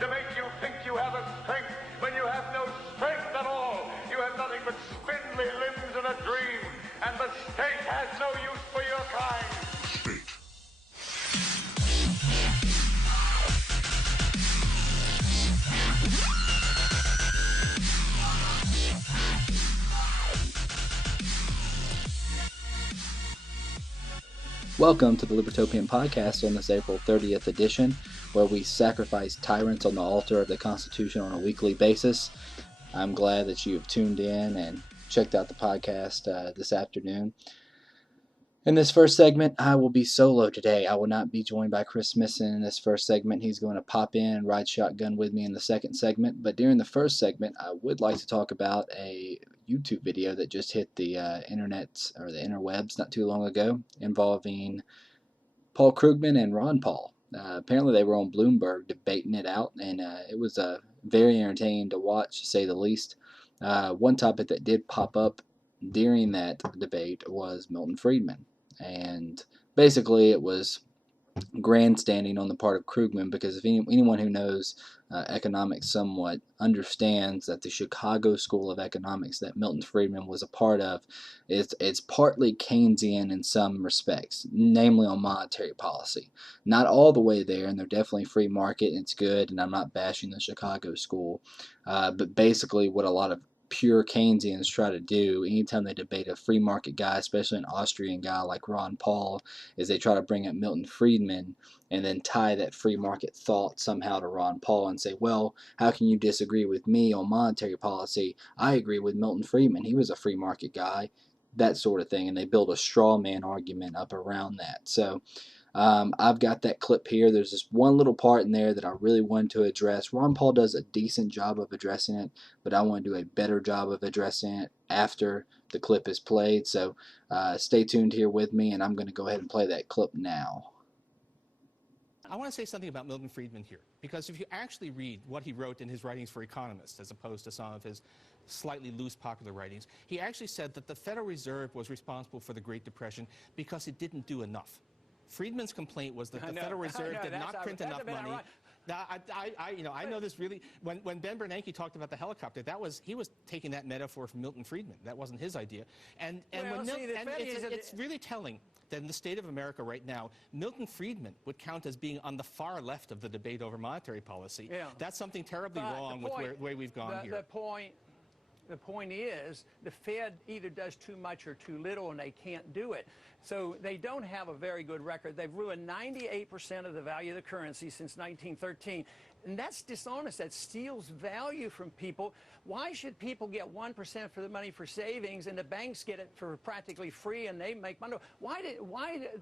to make you think you have a strength when you have no strength at all. You have nothing but spindly limbs and a dream, and the state has no use for your kind. Welcome to the Libertopian Podcast on this April 30th edition, where we sacrifice tyrants on the altar of the Constitution on a weekly basis. I'm glad that you have tuned in and checked out the podcast this afternoon. In this first segment, I will be solo today. I will not be joined by Chris Smithson in this first segment. He's going to pop in and ride shotgun with me in the second segment. But during the first segment, I would like to talk about a YouTube video that just hit the internet or the interwebs not too long ago involving Paul Krugman and Ron Paul. Apparently they were on Bloomberg debating it out, and it was very entertaining to watch, to say the least. One topic that did pop up during that debate was Milton Friedman. And basically it was grandstanding on the part of Krugman, because if anyone who knows economics somewhat understands that the Chicago School of Economics that Milton Friedman was a part of, it's partly Keynesian in some respects, namely on monetary policy. Not all the way there, and they're definitely free market, and it's good, and I'm not bashing the Chicago School, but basically what a lot of pure Keynesians try to do anytime they debate a free market guy, especially an Austrian guy like Ron Paul, is they try to bring up Milton Friedman and then tie that free market thought somehow to Ron Paul and say, well, how can you disagree with me on monetary policy? I agree with Milton Friedman. He was a free market guy, that sort of thing. And they build a straw man argument up around that. So I've got that clip here. There's this one little part in there that I really wanted to address. Ron Paul does a decent job of addressing it, but I want to do a better job of addressing it after the clip is played. So stay tuned here with me, and I'm going to go ahead and play that clip now. I want to say something about Milton Friedman here, because if you actually read what he wrote in his writings for economists, as opposed to some of his slightly loose popular writings, he actually said that the Federal Reserve was responsible for the Great Depression because it didn't do enough. Friedman's complaint was that the Federal Reserve did not print enough money. Now, I know this really. When Ben Bernanke talked about the helicopter, he was taking that metaphor from Milton Friedman. That wasn't his idea. It's really telling that in the state of America right now, Milton Friedman would count as being on the far left of the debate over monetary policy. Yeah. That's something terribly wrong with the way we've gone here. The point is, the Fed either does too much or too little, and they can't do it. So they don't have a very good record. They've ruined 98% of the value of the currency since 1913. And that's dishonest. That steals value from people. Why should people get 1% for the money for savings and the banks get it for practically free and they make money? Why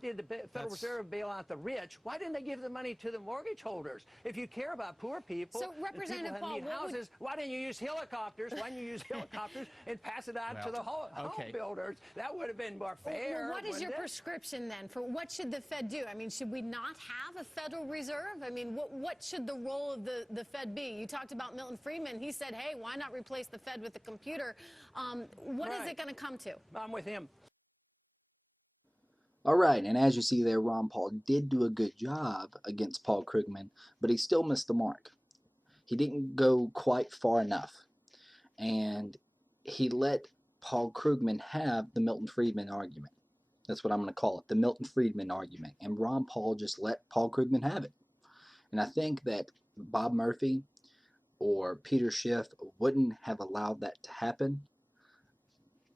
did the Federal Reserve bail out the rich? Why didn't they give the money to the mortgage holders? If you care about poor people, so Representative Paul, houses, why didn't you use helicopters? Why didn't you use helicopters and pass it out to the home builders? That would have been more fair. Well, what is your prescription then for what should the Fed do? I mean, should we not have a Federal Reserve? I mean, what should the role of the Fed be? You talked about Milton Friedman. He said, hey, why not replace the Fed with a computer? What is it going to come to? I'm with him. All right, and as you see there, Ron Paul did do a good job against Paul Krugman, but he still missed the mark. He didn't go quite far enough, and he let Paul Krugman have the Milton Friedman argument. That's what I'm going to call it, the Milton Friedman argument, and Ron Paul just let Paul Krugman have it. And I think that Bob Murphy or Peter Schiff wouldn't have allowed that to happen.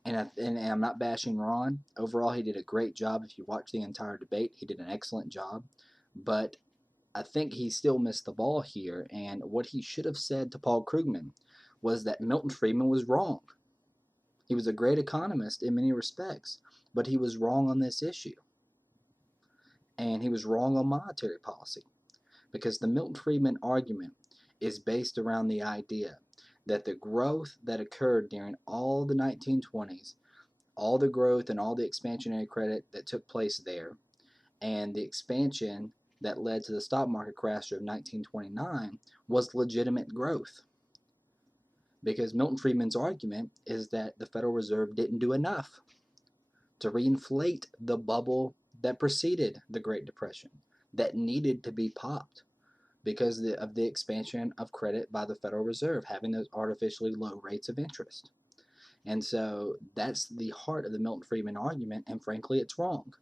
And I'm not bashing Ron. Overall, he did a great job. If you watch the entire debate, he did an excellent job. But I think he still missed the ball here. And what he should have said to Paul Krugman was that Milton Friedman was wrong. He was a great economist in many respects, but he was wrong on this issue. And he was wrong on monetary policy. Because the Milton Friedman argument is based around the idea that the growth that occurred during all the 1920s, all the growth and all the expansionary credit that took place there, and the expansion that led to the stock market crash of 1929 was legitimate growth. Because Milton Friedman's argument is that the Federal Reserve didn't do enough to reinflate the bubble that preceded the Great Depression, that needed to be popped. because of the expansion of credit by the Federal Reserve, having those artificially low rates of interest. And so that's the heart of the Milton Friedman argument, and frankly, it's wrong.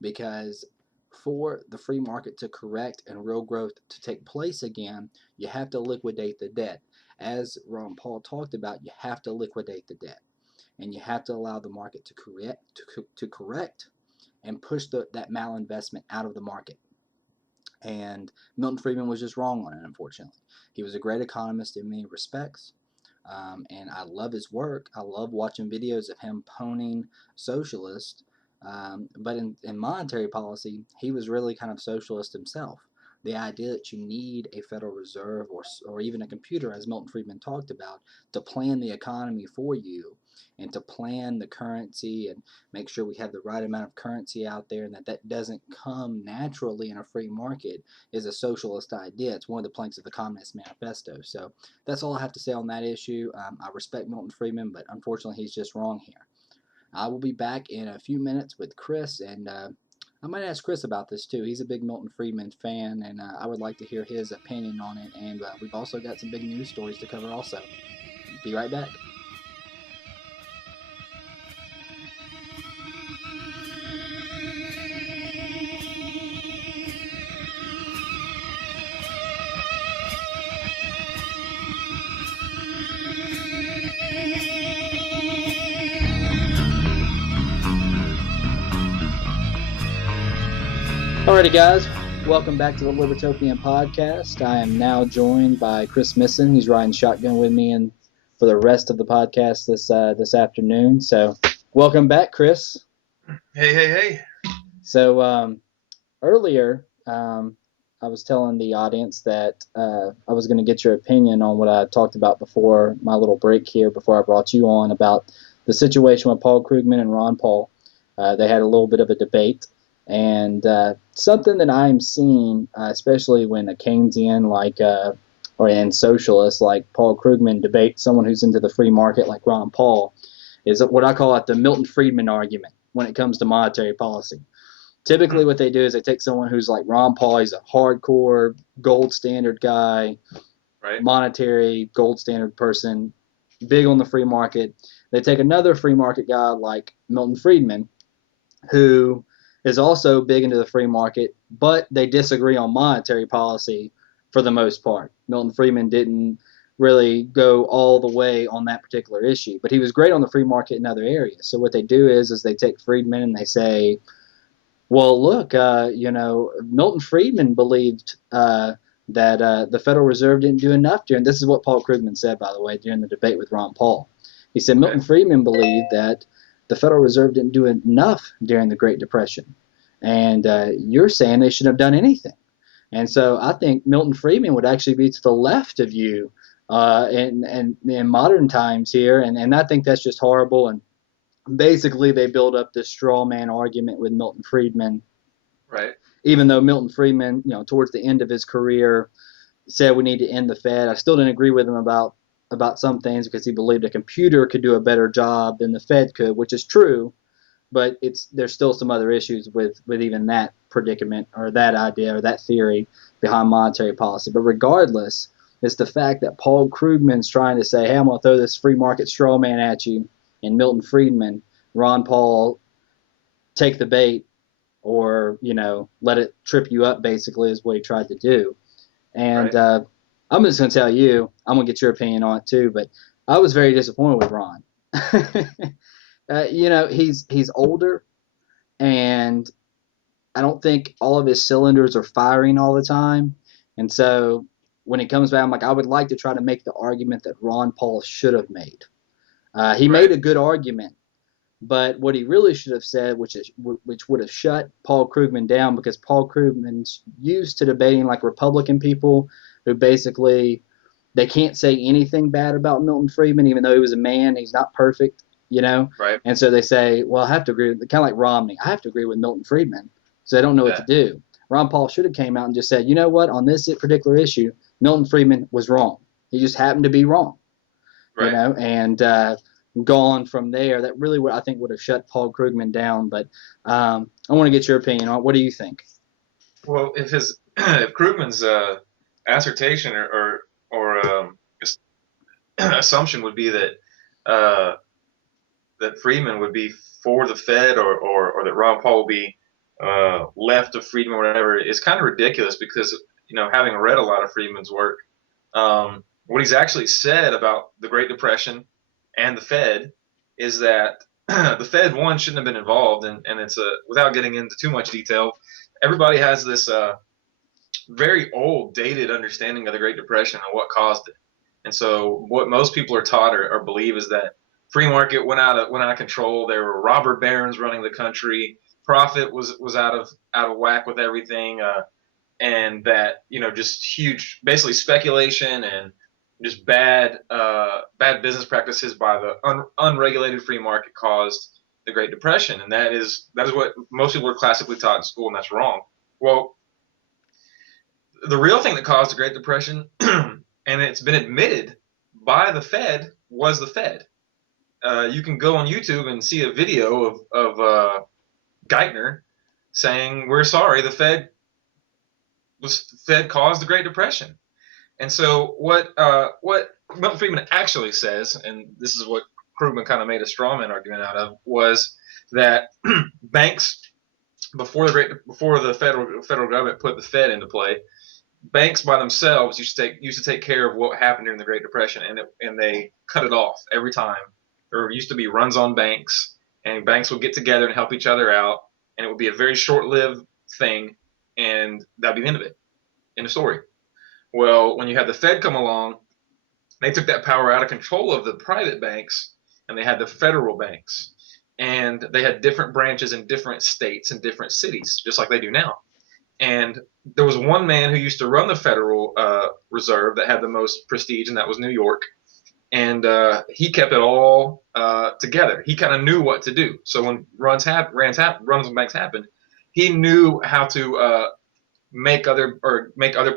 Because for the free market to correct and real growth to take place again, you have to liquidate the debt. As Ron Paul talked about, you have to liquidate the debt. And you have to allow the market to correct and push that malinvestment out of the market. And Milton Friedman was just wrong on it, unfortunately. He was a great economist in many respects. And I love his work. I love watching videos of him poning socialists. But in monetary policy, he was really kind of socialist himself. The idea that you need a Federal Reserve or even a computer, as Milton Friedman talked about, to plan the economy for you and to plan the currency and make sure we have the right amount of currency out there, and that doesn't come naturally in a free market, is a socialist idea. It's one of the planks of the Communist Manifesto. So that's all I have to say on that issue. I respect Milton Friedman, but unfortunately he's just wrong here. I will be back in a few minutes with Chris, and I might ask Chris about this too. He's a big Milton Friedman fan, and I would like to hear his opinion on it. And we've also got some big news stories to cover also. Be right back. Alrighty, guys, welcome back to the Libertopian Podcast. I am now joined by Chris Misson. He's riding shotgun with me and for the rest of the podcast this afternoon. So, welcome back, Chris. Hey. So, earlier, I was telling the audience that I was going to get your opinion on what I talked about before my little break here, before I brought you on, about the situation with Paul Krugman and Ron Paul. They had a little bit of a debate. And something that I'm seeing, especially when a Keynesian and socialist like Paul Krugman debate someone who's into the free market like Ron Paul, is what I call the Milton Friedman argument when it comes to monetary policy. Typically what they do is they take someone who's like Ron Paul, he's a hardcore gold standard guy, right? Monetary gold standard person, big on the free market. They take another free market guy like Milton Friedman, who is also big into the free market, but they disagree on monetary policy for the most part. Milton Friedman didn't really go all the way on that particular issue, but he was great on the free market in other areas. So what they do is they take Friedman and they say, well, look, Milton Friedman believed that the Federal Reserve didn't do enough during, this is what Paul Krugman said, by the way, during the debate with Ron Paul. He said Milton Friedman believed that the Federal Reserve didn't do enough during the Great Depression. And you're saying they shouldn't have done anything. And so I think Milton Friedman would actually be to the left of you in modern times here. And I think that's just horrible. And basically they build up this straw man argument with Milton Friedman. Right. Even though Milton Friedman, towards the end of his career said we need to end the Fed, I still didn't agree with him about some things because he believed a computer could do a better job than the Fed could, which is true, but there's still some other issues with even that predicament or that idea or that theory behind monetary policy. But regardless, it's the fact that Paul Krugman's trying to say, hey, I'm going to throw this free market straw man at you, and Milton Friedman, Ron Paul, take the bait or, let it trip you up, basically, is what he tried to do. And I'm just going to tell you, I'm going to get your opinion on it too, but I was very disappointed with Ron. He's older, and I don't think all of his cylinders are firing all the time. And so when he comes back, I'm like, I would like to try to make the argument that Ron Paul should have made. He made a good argument, but what he really should have said, which would have shut Paul Krugman down, because Paul Krugman's used to debating like Republican people who basically they can't say anything bad about Milton Friedman, even though he was a man. He's not perfect, Right. And so they say, well, I have to agree with, kind of like Romney, I have to agree with Milton Friedman. So they don't know what to do. Ron Paul should have came out and just said, you know what, on this particular issue, Milton Friedman was wrong. He just happened to be wrong. Right. And gone from there. That really I think would have shut Paul Krugman down. But I want to get your opinion on it. What do you think? Well, if Krugman's assertion or assumption would be that that Friedman would be for the Fed or that Ron Paul will be left of Friedman or whatever is kind of ridiculous because, having read a lot of Friedman's work, what he's actually said about the Great Depression and the Fed is that the Fed, one, shouldn't have been involved, and it's without getting into too much detail, everybody has this very old, dated understanding of the Great Depression and what caused it. And so what most people are taught or believe is that free market went out of control. There were robber barons running the country. Profit was out of whack with everything, and that just huge, basically speculation and just bad business practices by the unregulated free market caused the Great Depression, and that is what most people are classically taught in school, and that's wrong. Well, the real thing that caused the Great Depression, and it's been admitted by the Fed, was the Fed. You can go on YouTube and see a video of Geithner saying, "We're sorry, the Fed caused the Great Depression." And so what Milton Friedman actually says, and this is what Krugman kind of made a straw man argument out of, was that banks before the federal government put the Fed into play, banks by themselves used to take care of what happened during the Great Depression, and they cut it off every time. There used to be runs on banks, and banks would get together and help each other out, and it would be a very short-lived thing, and that'd be the end of it. End of story. Well, when you had the Fed come along, they took that power out of control of the private banks, and they had the federal banks, and they had different branches in different states and different cities, just like they do now. And there was one man who used to run the Federal Reserve that had the most prestige, and that was New York. And he kept it all together. He kind of knew what to do. So when runs on banks happened, he knew how to make other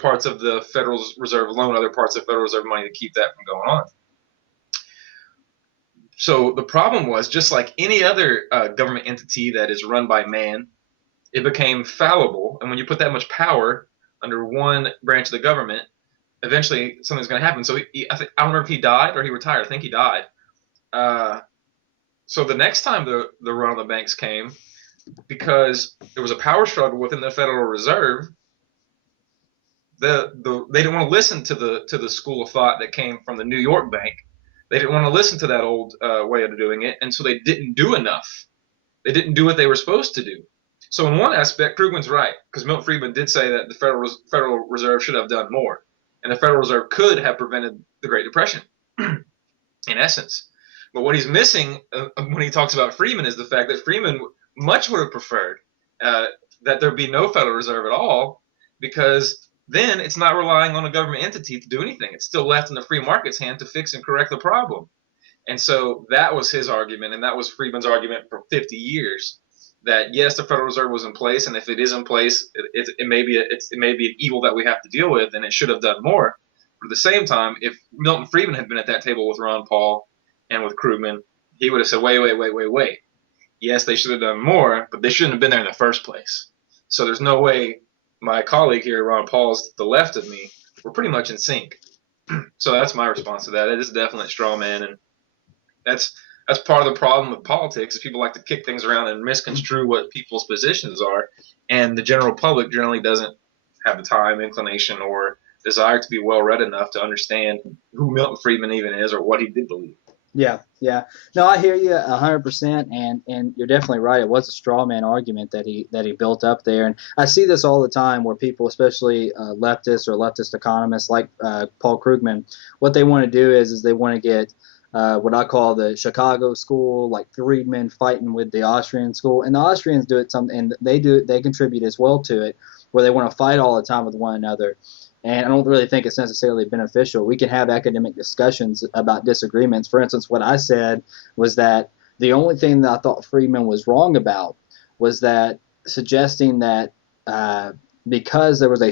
parts of the Federal Reserve loan other parts of the Federal Reserve money to keep that from going on. So the problem was, just like any other government entity that is run by man, it became fallible. And when you put that much power under one branch of the government, eventually something's going to happen. So I don't remember if he died or he retired. I think he died. So the next time the run on the banks came, because there was a power struggle within the Federal Reserve, they didn't want to listen to the school of thought that came from the New York Bank. They didn't want to listen to that old way of doing it, and so they didn't do enough. They didn't do what they were supposed to do. So in one aspect, Krugman's right, because Milton Friedman did say that the Federal Reserve should have done more, and the Federal Reserve could have prevented the Great Depression, in essence. But what he's missing when he talks about Friedman is the fact that Friedman much would have preferred that there be no Federal Reserve at all, because then it's not relying on a government entity to do anything. It's still left in the free market's hand to fix and correct the problem. And so that was his argument, and that was Friedman's argument for 50 years, that yes, the Federal Reserve was in place, and if it is in place, it may be an evil that we have to deal with, and it should have done more. But at the same time, if Milton Friedman had been at that table with Ron Paul and with Krugman, he would have said, wait. Yes, they should have done more, but they shouldn't have been there in the first place. So there's no way my colleague here, Ron Paul's, to the left of me, we're pretty much in sync. So that's my response to that. It is definitely a straw man, and that's part of the problem with politics, is people like to kick things around and misconstrue what people's positions are, and the general public generally doesn't have the time, inclination, or desire to be well-read enough to understand who Milton Friedman even is or what he did believe. Yeah. No, I hear you 100%, and you're definitely right. It was a straw man argument that he built up there, and I see this all the time where people, especially leftists or leftist economists like Paul Krugman, what they want to do is they want to get what I call the Chicago school, like Friedman fighting with the Austrian school, and the Austrians do it and they contribute as well to it, where they want to fight all the time with one another. And I don't really think it's necessarily beneficial. We can have academic discussions about disagreements. For instance, what I said was that the only thing that I thought Friedman was wrong about was that suggesting that because there was a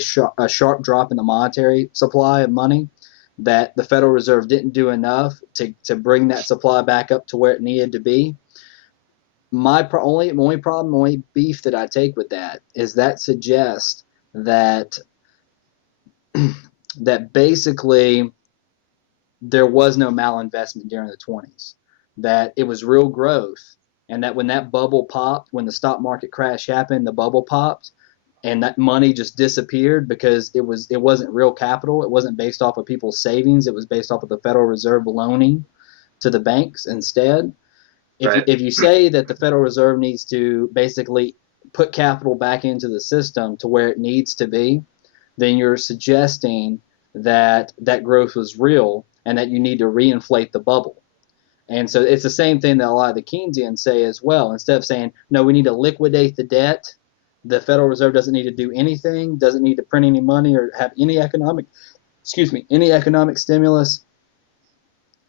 sharp drop in the monetary supply of money, that the Federal Reserve didn't do enough to bring that supply back up to where it needed to be. My only beef that I take with that is that suggests that that basically there was no malinvestment during the 20s, that it was real growth, and that when that bubble popped, when the stock market crash happened, the bubble popped, and that money just disappeared because it wasn't real capital. It wasn't based off of people's savings. It was based off of the Federal Reserve loaning to the banks instead. If you say that the Federal Reserve needs to basically put capital back into the system to where it needs to be, then you're suggesting that that growth was real and that you need to reinflate the bubble. And so it's the same thing that a lot of the Keynesians say as well. Instead of saying, no, we need to liquidate the debt, the Federal Reserve doesn't need to do anything, doesn't need to print any money or have any economic stimulus.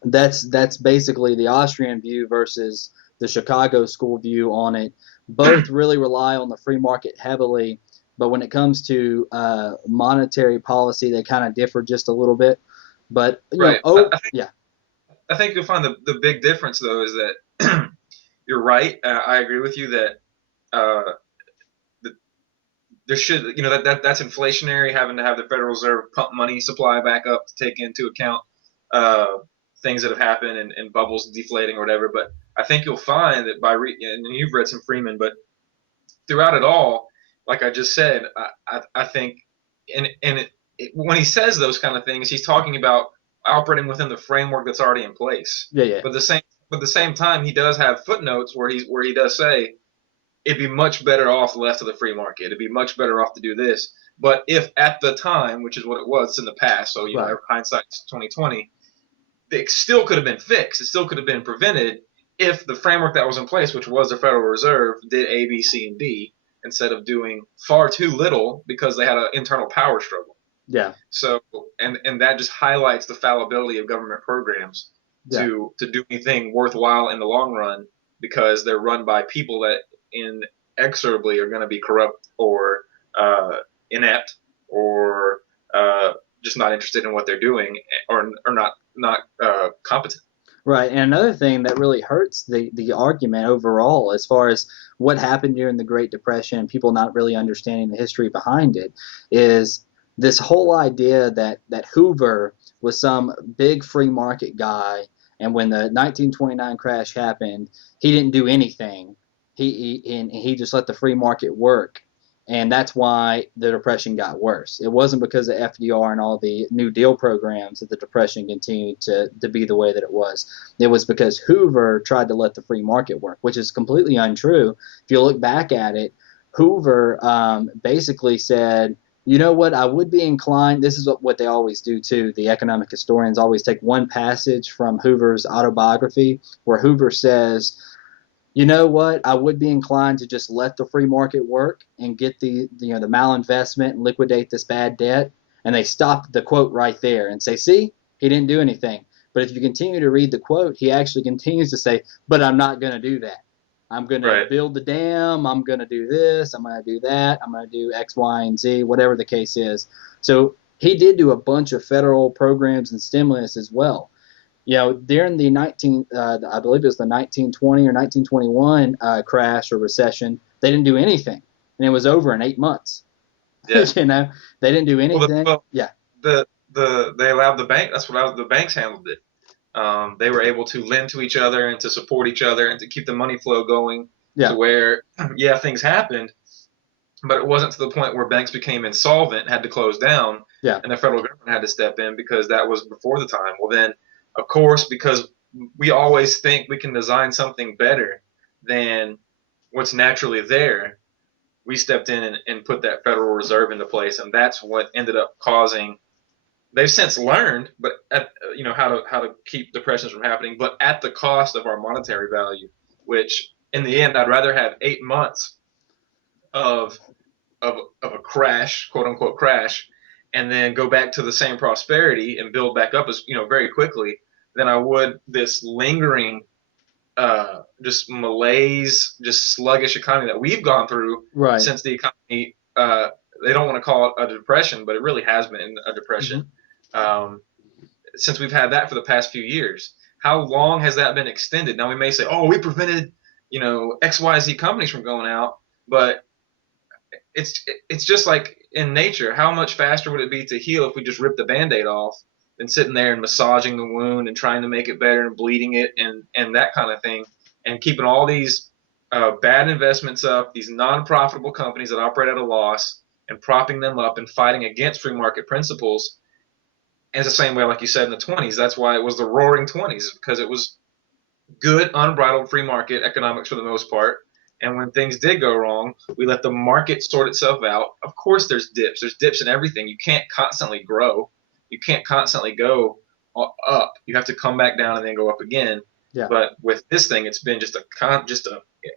That's basically the Austrian view versus the Chicago school view on it. Both really rely on the free market heavily, but when it comes to monetary policy, they kind of differ just a little bit. But I think you'll find the big difference though is that you're right. I agree with you that there should, that's inflationary, having to have the Federal Reserve pump money supply back up to take into account things that have happened and bubbles deflating or whatever. But I think you'll find that and you've read some Freeman, but throughout it all, like I just said, I think, when he says those kind of things, he's talking about operating within the framework that's already in place. Yeah. But at the same time, he does have footnotes where he does say it'd be much better off left of the free market. It'd be much better off to do this. But if at the time, which is what it was in the past, so hindsight's 2020, it still could have been fixed. It still could have been prevented if the framework that was in place, which was the Federal Reserve, did A, B, C, and D instead of doing far too little because they had an internal power struggle. Yeah. So and that just highlights the fallibility of government programs to do anything worthwhile in the long run, because they're run by people that inexorably are going to be corrupt or inept or just not interested in what they're doing or not competent. Right, and another thing that really hurts the argument overall as far as what happened during the Great Depression and people not really understanding the history behind it is this whole idea that Hoover was some big free market guy, and when the 1929 crash happened, he didn't do anything. He just let the free market work, and that's why the Depression got worse. It wasn't because of FDR and all the New Deal programs that the Depression continued to be the way that it was. It was because Hoover tried to let the free market work, which is completely untrue. If you look back at it, Hoover basically said, you know what, I would be inclined, this is what they always do too, the economic historians always take one passage from Hoover's autobiography where Hoover says, you know what, I would be inclined to just let the free market work and get the malinvestment and liquidate this bad debt. And they stop the quote right there and say, see, he didn't do anything. But if you continue to read the quote, he actually continues to say, but I'm not going to do that. I'm going to build the dam. I'm going to do this. I'm going to do that. I'm going to do X, Y, and Z, whatever the case is. So he did do a bunch of federal programs and stimulus as well. During the I believe it was the 1920 or 1921 crash or recession, they didn't do anything, and it was over in 8 months. Yeah. They didn't do anything. They allowed the bank. That's what the banks handled it. They were able to lend to each other and to support each other and to keep the money flow going. Yeah. To where, things happened, but it wasn't to the point where banks became insolvent, had to close down, and the federal government had to step in because that was before the time. Well, then, of course, because we always think we can design something better than what's naturally there, we stepped in and put that Federal Reserve into place, and that's what ended up causing. They've since learned, but how to keep depressions from happening, but at the cost of our monetary value. Which, in the end, I'd rather have 8 months of a crash, quote unquote crash, and then go back to the same prosperity and build back up as very quickly than I would this lingering, just malaise, just sluggish economy that we've gone through since the economy. They don't want to call it a depression, but it really has been a depression. Since we've had that for the past few years. How long has that been extended? Now we may say, we prevented, XYZ companies from going out, but it's just like in nature. How much faster would it be to heal if we just ripped the Band-Aid off than sitting there and massaging the wound and trying to make it better and bleeding it and that kind of thing, and keeping all these bad investments up, these non-profitable companies that operate at a loss, and propping them up and fighting against free market principles. And it's the same way, like you said, in the 20s. That's why it was the Roaring 20s, because it was good, unbridled free market economics for the most part. And when things did go wrong, we let the market sort itself out. Of course, there's dips. There's dips in everything. You can't constantly grow. You can't constantly go up. You have to come back down and then go up again. Yeah. But with this thing, it's been just a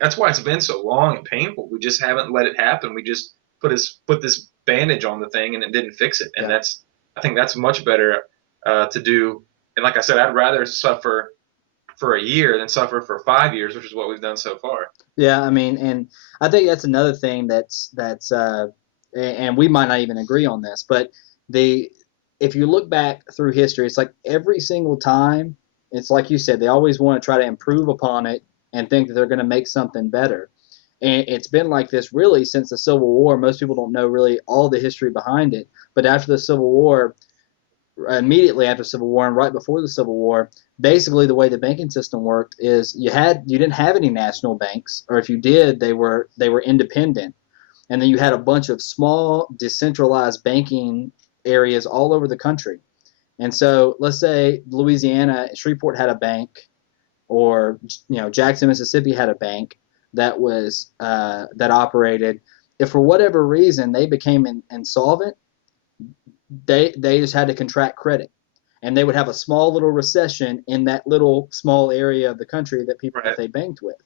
that's why it's been so long and painful. We just haven't let it happen. We just put this bandage on the thing and it didn't fix it. And I think that's much better to do. And like I said, I'd rather suffer for a year than suffer for 5 years, which is what we've done so far. Yeah, I mean, and I think that's another thing that's and we might not even agree on this, but if you look back through history, it's like every single time, it's like you said, they always want to try to improve upon it and think that they're going to make something better. And it's been like this really since the Civil War. Most people don't know really all the history behind it, but after the Civil War, immediately after the Civil War and right before the Civil War, basically the way the banking system worked is you didn't have any national banks, or if you did, they were independent. And then you had a bunch of small decentralized banking areas all over the country. And so let's say Louisiana, Shreveport had a bank, or Jackson, Mississippi had a bank that was that operated. If for whatever reason they became insolvent, they just had to contract credit, and they would have a small little recession in that little small area of the country that people that they banked with.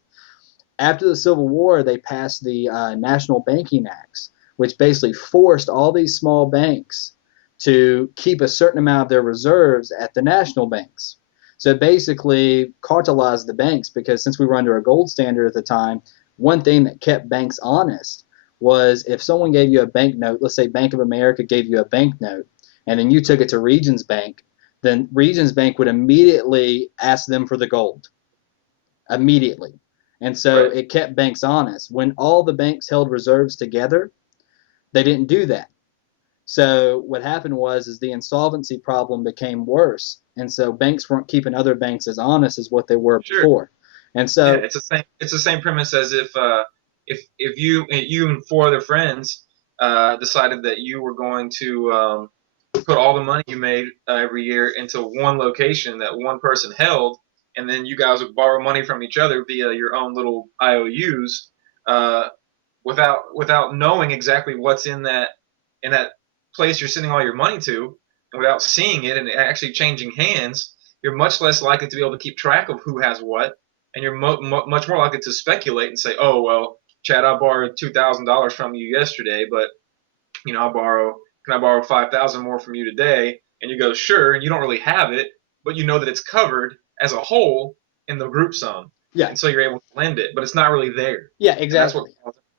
After the Civil War, they passed the National Banking Acts, which basically forced all these small banks to keep a certain amount of their reserves at the national banks. So it basically cartelized the banks, because since we were under a gold standard at the time, one thing that kept banks honest was if someone gave you a bank note, let's say Bank of America gave you a bank note, and then you took it to Regions Bank, then Regions Bank would immediately ask them for the gold. Immediately. And so it kept banks honest. When all the banks held reserves together, they didn't do that. So what happened was the insolvency problem became worse. And so banks weren't keeping other banks as honest as what they were before. And so it's the same premise as if you and four other friends decided that you were going to put all the money you made every year into one location that one person held, and then you guys would borrow money from each other via your own little IOUs without knowing exactly what's in that place you're sending all your money to, and without seeing it and actually changing hands, you're much less likely to be able to keep track of who has what, and you're much more likely to speculate and say, oh, well, Chad, I borrowed $2,000 from you yesterday, but can I borrow $5,000 more from you today? And you go, sure, and you don't really have it, but you know that it's covered as a whole in the group sum. Yeah. And so you're able to lend it, but it's not really there. Yeah, exactly.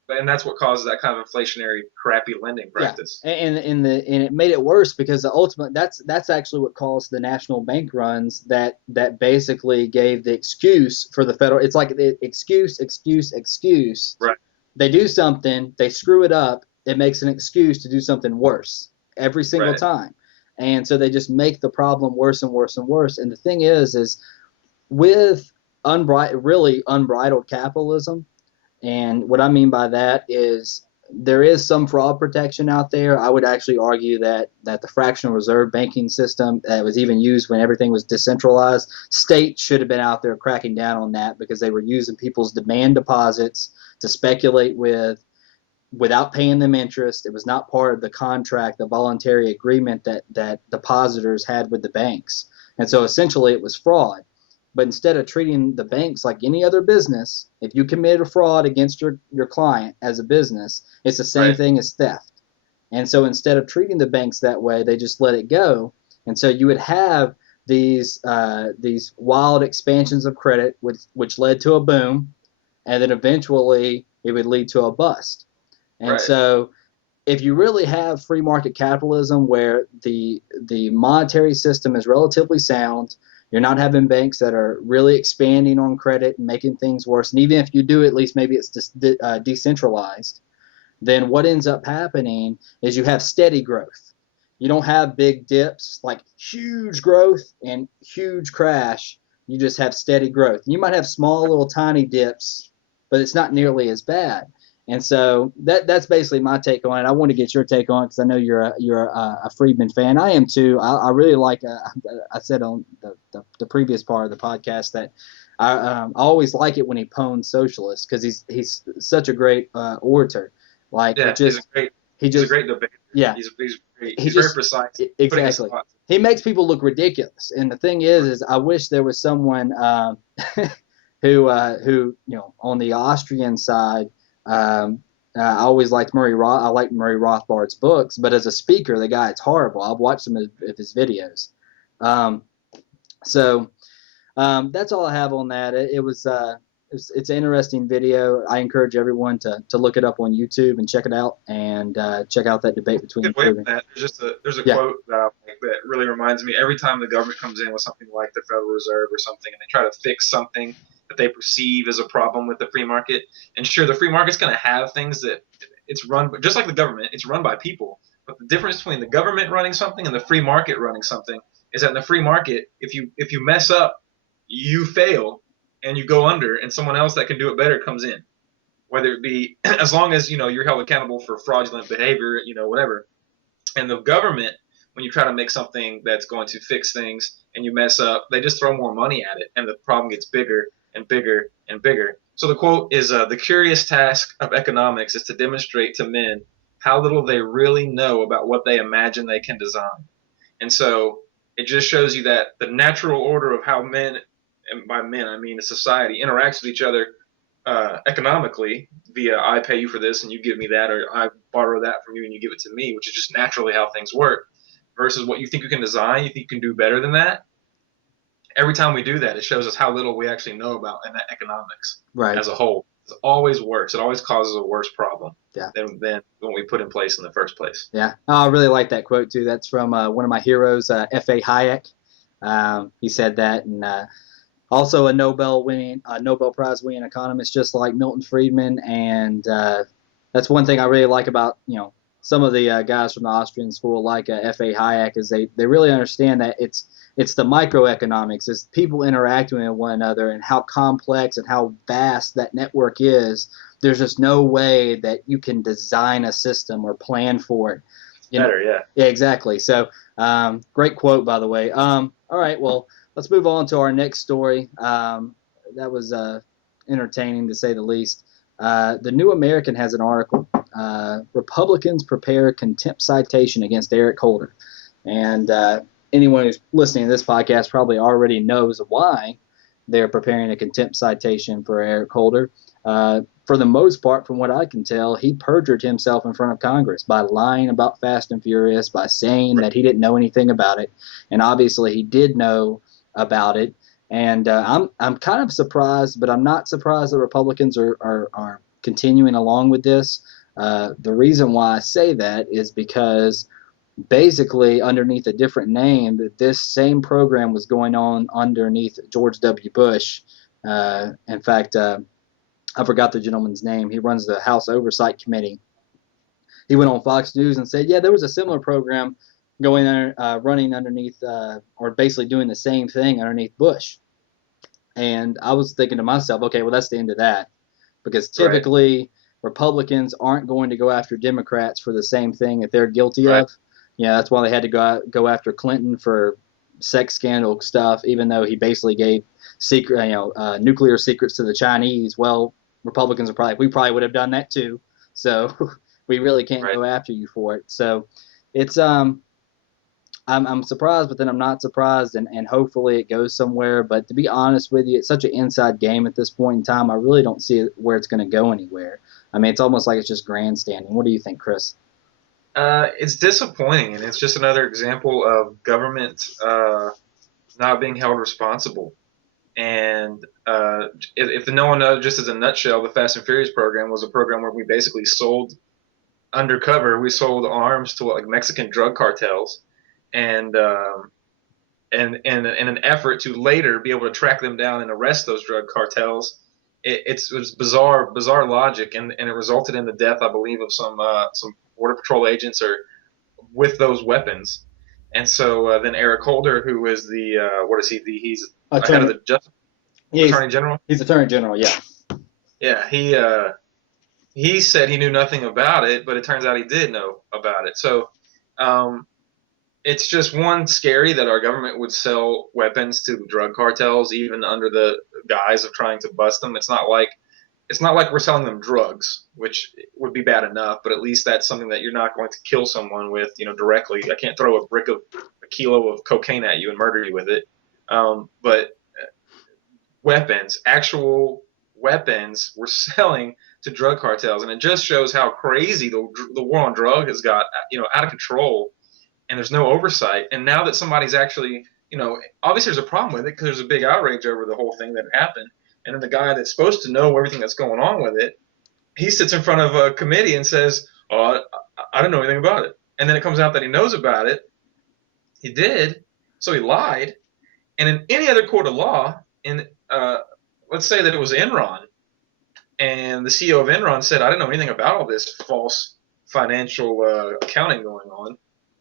And that's what causes that kind of inflationary, crappy lending practice. Yeah. And it made it worse because ultimately that's actually what caused the national bank runs that basically gave the excuse for the federal. It's like the excuse. Right. They do something, they screw it up, it makes an excuse to do something worse every single time. And so they just make the problem worse and worse and worse. And the thing is with really unbridled capitalism, and what I mean by that is there is some fraud protection out there. I would actually argue that the fractional reserve banking system that was even used when everything was decentralized, states should have been out there cracking down on that because they were using people's demand deposits to speculate without paying them interest. It was not part of the contract, the voluntary agreement that depositors had with the banks. And so essentially it was fraud. But instead of treating the banks like any other business, if you commit a fraud against your client as a business, it's the same thing as theft. And so instead of treating the banks that way, they just let it go. And so you would have these wild expansions of credit, which led to a boom, and then eventually it would lead to a bust. And so if you really have free market capitalism where the monetary system is relatively sound, you're not having banks that are really expanding on credit and making things worse. And even if you do, at least maybe it's just decentralized. then what ends up happening is you have steady growth. You don't have big dips, like huge growth and huge crash. You just have steady growth. You might have small little tiny dips, but it's not nearly as bad. And so that's basically my take on it. I want to get your take on it because I know you're a Friedman fan. I am too. I really like. I said on the previous part of the podcast that I always like it when he pwns socialists because he's such a great orator. Like he's a great debater. Yeah, he's very precise. Exactly. He makes people look ridiculous. And the thing is I wish there was someone who on the Austrian side. I always liked Murray I liked Murray Rothbard's books, but as a speaker, the guy, it's horrible. I've watched some of his videos. So that's all I have on that. It's an interesting video. I encourage everyone to look it up on YouTube and check it out and check out that debate between. There's a quote that I like that really reminds me. Every time the government comes in with something like the Federal Reserve or something, and they try to fix something that they perceive as a problem with the free market, and sure, the free market's going to have things that it's run, just like the government, it's run by people. But the difference between the government running something and the free market running something is that in the free market, if you mess up, you fail and you go under, and someone else that can do it better comes in. Whether it be as long as you're held accountable for fraudulent behavior, whatever. And the government, when you try to make something that's going to fix things and you mess up, they just throw more money at it, and the problem gets bigger and bigger and bigger. So the quote is, the curious task of economics is to demonstrate to men how little they really know about what they imagine they can design. And so it just shows you that the natural order of how men, and by men I mean a society, interacts with each other economically via I pay you for this and you give me that, or I borrow that from you and you give it to me, which is just naturally how things work, versus what you think you can design, you think you can do better than that. Every time we do that, it shows us how little we actually know about economics as a whole. It's always worse. It always causes a worse problem than when we put in place in the first place. Yeah, I really like that quote too. That's from one of my heroes, F.A. Hayek. He said that, and also a Nobel Prize winning economist, just like Milton Friedman. And that's one thing I really like about some of the guys from the Austrian school, like F.A. Hayek, is they really understand that it's the microeconomics, it's people interacting with one another and how complex and how vast that network is. There's just no way that you can design a system or plan for it. Yeah, exactly. So great quote, by the way. All right, well, let's move on to our next story. That was entertaining, to say the least. The New American has an article, Republicans prepare contempt citation against Eric Holder. And anyone who's listening to this podcast probably already knows why they're preparing a contempt citation for Eric Holder. For the most part, from what I can tell, he perjured himself in front of Congress by lying about Fast and Furious, by saying that he didn't know anything about it. And obviously he did know about it. And I'm kind of surprised, but I'm not surprised that Republicans are continuing along with this. The reason why I say that is because basically underneath a different name, that this same program was going on underneath George W. Bush. In fact, I forgot the gentleman's name. He runs the House Oversight Committee. He went on Fox News and said, yeah, there was a similar program going running underneath, or basically doing the same thing underneath Bush. And I was thinking to myself, okay, well, that's the end of that. Because typically Republicans aren't going to go after Democrats for the same thing that they're guilty of. Yeah, that's why they had to go after Clinton for sex scandal stuff, even though he basically gave nuclear secrets to the Chinese. Well, Republicans we probably would have done that too. So we really can't go after you for it. So it's I'm surprised, but then I'm not surprised, and hopefully it goes somewhere. But to be honest with you, it's such an inside game at this point in time. I really don't see where it's going to go anywhere. I mean, it's almost like it's just grandstanding. What do you think, Chris? It's disappointing, and it's just another example of government not being held responsible. And if no one knows, just as a nutshell, the Fast and Furious program was a program where we basically sold undercover. We sold arms to Mexican drug cartels, and in an effort to later be able to track them down and arrest those drug cartels It was bizarre logic, and it resulted in the death, I believe, of some Border Patrol agents or with those weapons. And so then Eric Holder, who is the what is he? He's head of the Attorney General. He's Attorney General, yeah. Yeah, he said he knew nothing about it, but it turns out he did know about it. So it's just scary that our government would sell weapons to the drug cartels, even under the guise of trying to bust them. It's not like we're selling them drugs, which would be bad enough, but at least that's something that you're not going to kill someone with, directly. I can't throw a kilo of cocaine at you and murder you with it. But weapons, actual weapons, we're selling to drug cartels, and it just shows how crazy the war on drug has got, out of control. And there's no oversight. And now that somebody's actually, obviously there's a problem with it because there's a big outrage over the whole thing that happened. And then the guy that's supposed to know everything that's going on with it, he sits in front of a committee and says, "Oh, I don't know anything about it." And then it comes out that he knows about it. He did, so he lied. And in any other court of law, let's say that it was Enron, and the CEO of Enron said, "I didn't know anything about all this false financial accounting going on,"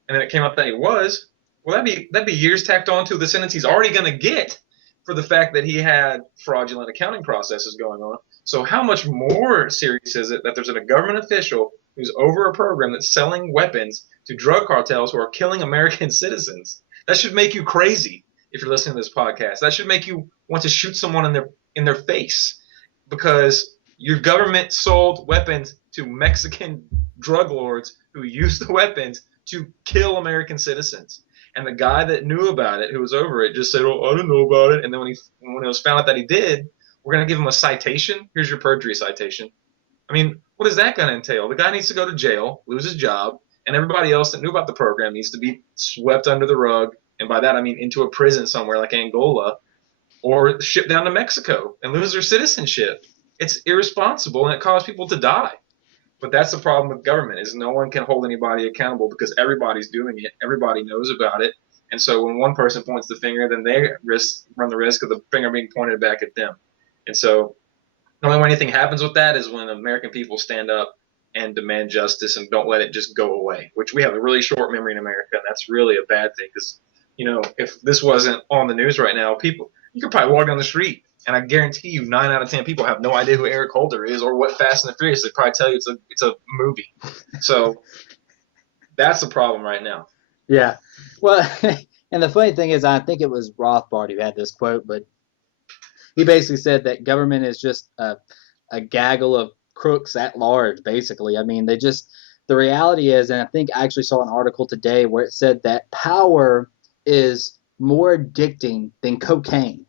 and then it came out that he was, well, that'd be years tacked on to the sentence he's already going to get for the fact that he had fraudulent accounting processes going on. So how much more serious is it that there's a government official who's over a program that's selling weapons to drug cartels who are killing American citizens? That should make you crazy if you're listening to this podcast. That should make you want to shoot someone in their face, because your government sold weapons to Mexican drug lords who used the weapons to kill American citizens. And the guy that knew about it, who was over it, just said, "Oh, I didn't know about it." And then when it was found out that he did, we're going to give him a citation. Here's your perjury citation. I mean, what is that going to entail? The guy needs to go to jail, lose his job, and everybody else that knew about the program needs to be swept under the rug. And by that, I mean into a prison somewhere like Angola, or shipped down to Mexico and lose their citizenship. It's irresponsible, and it caused people to die. But that's the problem with government, is no one can hold anybody accountable because everybody's doing it. Everybody knows about it. And so when one person points the finger, then they run the risk of the finger being pointed back at them. And so the only way anything happens with that is when American people stand up and demand justice and don't let it just go away, which we have a really short memory in America, and that's really a bad thing because, if this wasn't on the news right now, you could probably walk down the street, and I guarantee you 9 out of 10 people have no idea who Eric Holder is or what Fast and the Furious. They probably tell you it's a movie. So that's the problem right now. Yeah. Well, and the funny thing is, I think it was Rothbard who had this quote, but he basically said that government is just a gaggle of crooks at large, basically. I mean, the reality is, and I think I actually saw an article today where it said that power is more addicting than cocaine.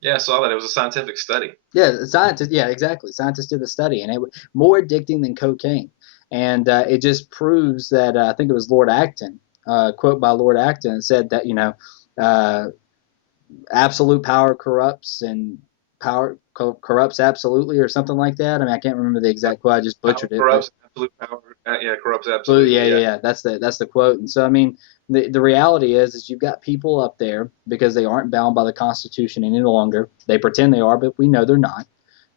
Yeah, I saw that. It was a scientific study. Yeah, exactly. Scientists did the study, and it was more addicting than cocaine. And it just proves that, I think it was Lord Acton, quote by Lord Acton, said that, absolute power corrupts, and power corrupts absolutely, or something like that. I mean, I can't remember the exact quote. I just butchered it. Corrupts absolute power. Yeah, corrupts absolutely. Yeah. That's the quote. And so, I mean, the reality is you've got people up there because they aren't bound by the Constitution any longer. They pretend they are, but we know they're not.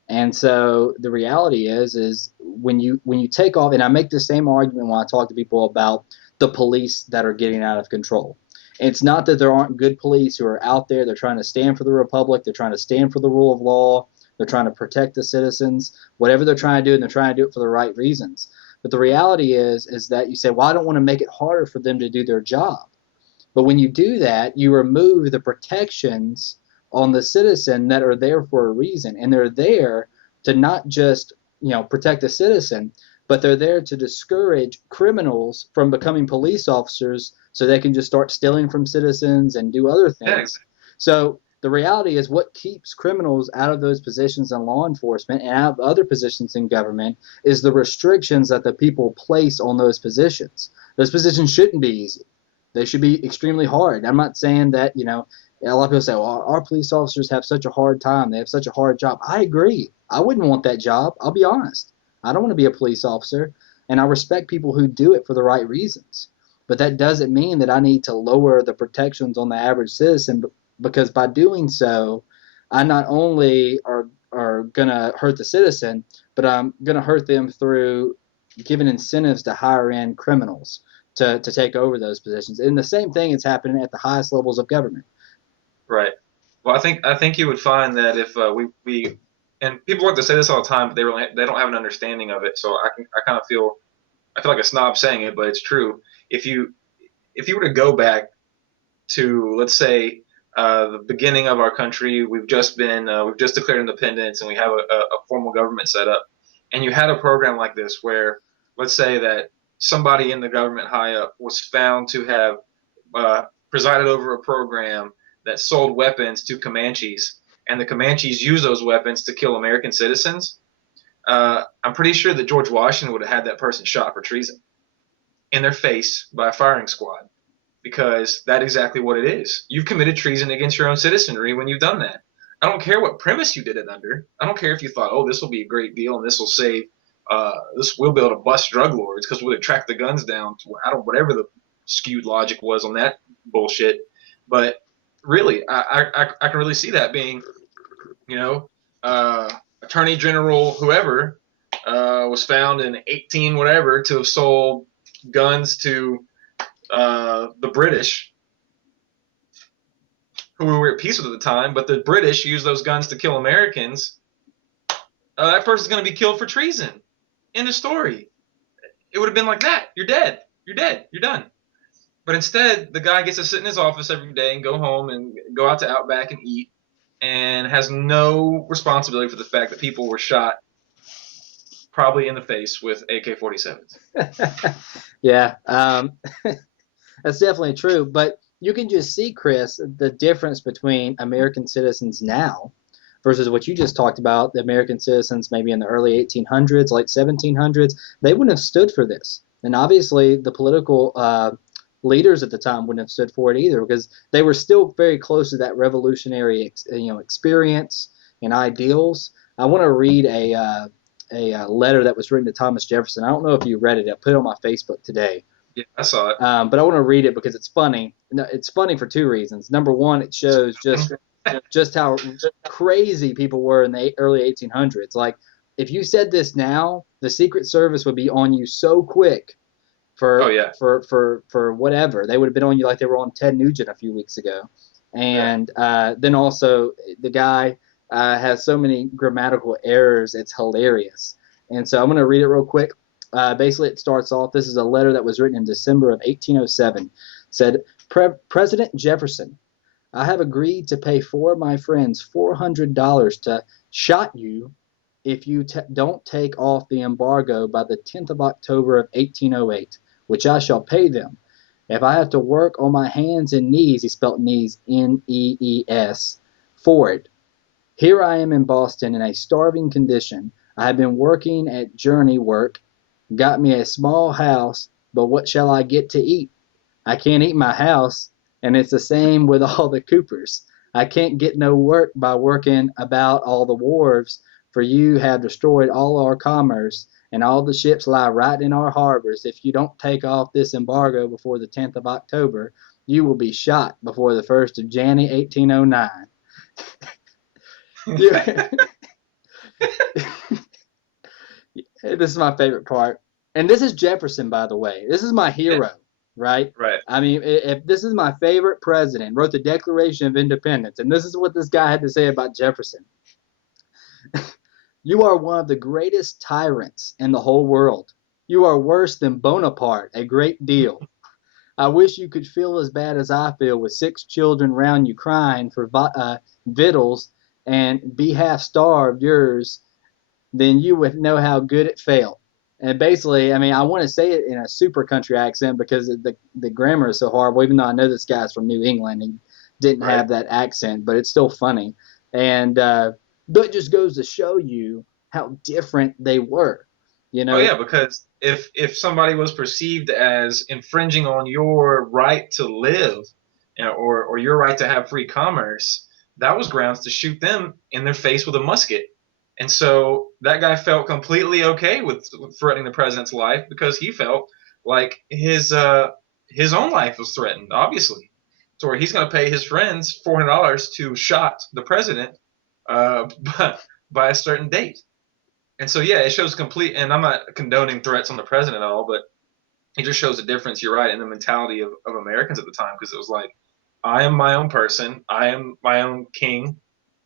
And so the reality is when you take off, and I make the same argument when I talk to people about the police that are getting out of control. It's not that there aren't good police who are out there. They're trying to stand for the republic. They're trying to stand for the rule of law. They're trying to protect the citizens, whatever they're trying to do, and they're trying to do it for the right reasons. But the reality is that you say, well, I don't want to make it harder for them to do their job. But when you do that, you remove the protections on the citizen that are there for a reason. And they're there to not just, protect the citizen, but they're there to discourage criminals from becoming police officers so they can just start stealing from citizens and do other things. Yeah. So the reality is what keeps criminals out of those positions in law enforcement and out of other positions in government is the restrictions that the people place on those positions. Those positions shouldn't be easy. They should be extremely hard. I'm not saying that, a lot of people say, well, our police officers have such a hard time. They have such a hard job. I agree. I wouldn't want that job. I'll be honest. I don't want to be a police officer, and I respect people who do it for the right reasons. But that doesn't mean that I need to lower the protections on the average citizen, because by doing so, I not only are are going to hurt the citizen, but I'm going to hurt them through giving incentives to hire in criminals to take over those positions. And the same thing is happening at the highest levels of government. Right. Well, I think you would find that if we and people like to say this all the time, but they don't have an understanding of it. So I feel like a snob saying it, but it's true. If you were to go back to, let's say, the beginning of our country, we've just declared independence, and we have a formal government set up, and you had a program like this where, let's say that somebody in the government high up was found to have presided over a program that sold weapons to Comanches, and the Comanches used those weapons to kill American citizens. I'm pretty sure that George Washington would have had that person shot for treason in their face by a firing squad, because that's exactly what it is. You've committed treason against your own citizenry when you've done that. I don't care what premise you did it under. I don't care if you thought, oh, this will be a great deal and this will save, we'll be able to bust drug lords because we'll track the guns down to whatever the skewed logic was on that bullshit. But really, I can really see that being, Attorney General whoever was found in 18 whatever to have sold guns to the British, who we were at peace with at the time, but the British used those guns to kill Americans. That person's going to be killed for treason. End of story. It would have been like that. You're dead. You're dead. You're done. But instead, the guy gets to sit in his office every day and go home and go out to Outback and eat, and has no responsibility for the fact that people were shot probably in the face with AK-47s. Yeah, that's definitely true. But you can just see, Chris, the difference between American citizens now versus what you just talked about, the American citizens maybe in the early 1800s, late 1700s. They wouldn't have stood for this. And obviously the political leaders at the time wouldn't have stood for it either, because they were still very close to that revolutionary experience and ideals. I want to read a letter that was written to Thomas Jefferson. I don't know if you read it. I put it on my Facebook today. Yeah, I saw it. But I want to read it because it's funny. It's funny for two reasons. Number one, it shows just how crazy people were in the early 1800s. Like, if you said this now, the Secret Service would be on you so quick for whatever. They would have been on you like they were on Ted Nugent a few weeks ago. And then also the guy has so many grammatical errors, it's hilarious. And so I'm going to read it real quick. Basically, it starts off, this is a letter that was written in December of 1807. It said, President Jefferson, I have agreed to pay 4 of my friends $400 to shot you if you don't take off the embargo by the 10th of October of 1808, which I shall pay them. If I have to work on my hands and knees, he spelt knees, N-E-E-S, for it. Here I am in Boston in a starving condition. I have been working at journey work, got me a small house, but what shall I get to eat? I can't eat my house, and it's the same with all the coopers. I can't get no work by working about all the wharves, for you have destroyed all our commerce, and all the ships lie right in our harbors. If you don't take off this embargo before the 10th of October, you will be shot before the 1st of January 1809. This is my favorite part. And this is Jefferson, by the way. This is my hero, right? Right. I mean, if this is my favorite president, wrote the Declaration of Independence, and this is what this guy had to say about Jefferson. You are one of the greatest tyrants in the whole world. You are worse than Bonaparte a great deal. I wish you could feel as bad as I feel with 6 children round you crying for victuals and be half starved yours, then you would know how good it felt. And basically, I mean, I want to say it in a super country accent because the grammar is so horrible, even though I know this guy's from New England and didn't have that accent, but it's still funny. And but it just goes to show you how different they were, you know? Oh, yeah, because if somebody was perceived as infringing on your right to live, or your right to have free commerce, that was grounds to shoot them in their face with a musket. And so that guy felt completely okay with threatening the president's life because he felt like his own life was threatened, obviously. So he's going to pay his friends $400 to shot the president. But by a certain date. And so, yeah, it shows complete, and I'm not condoning threats on the president at all, but it just shows a difference, you're right, in the mentality of Americans at the time, because it was like, I am my own person, I am my own king,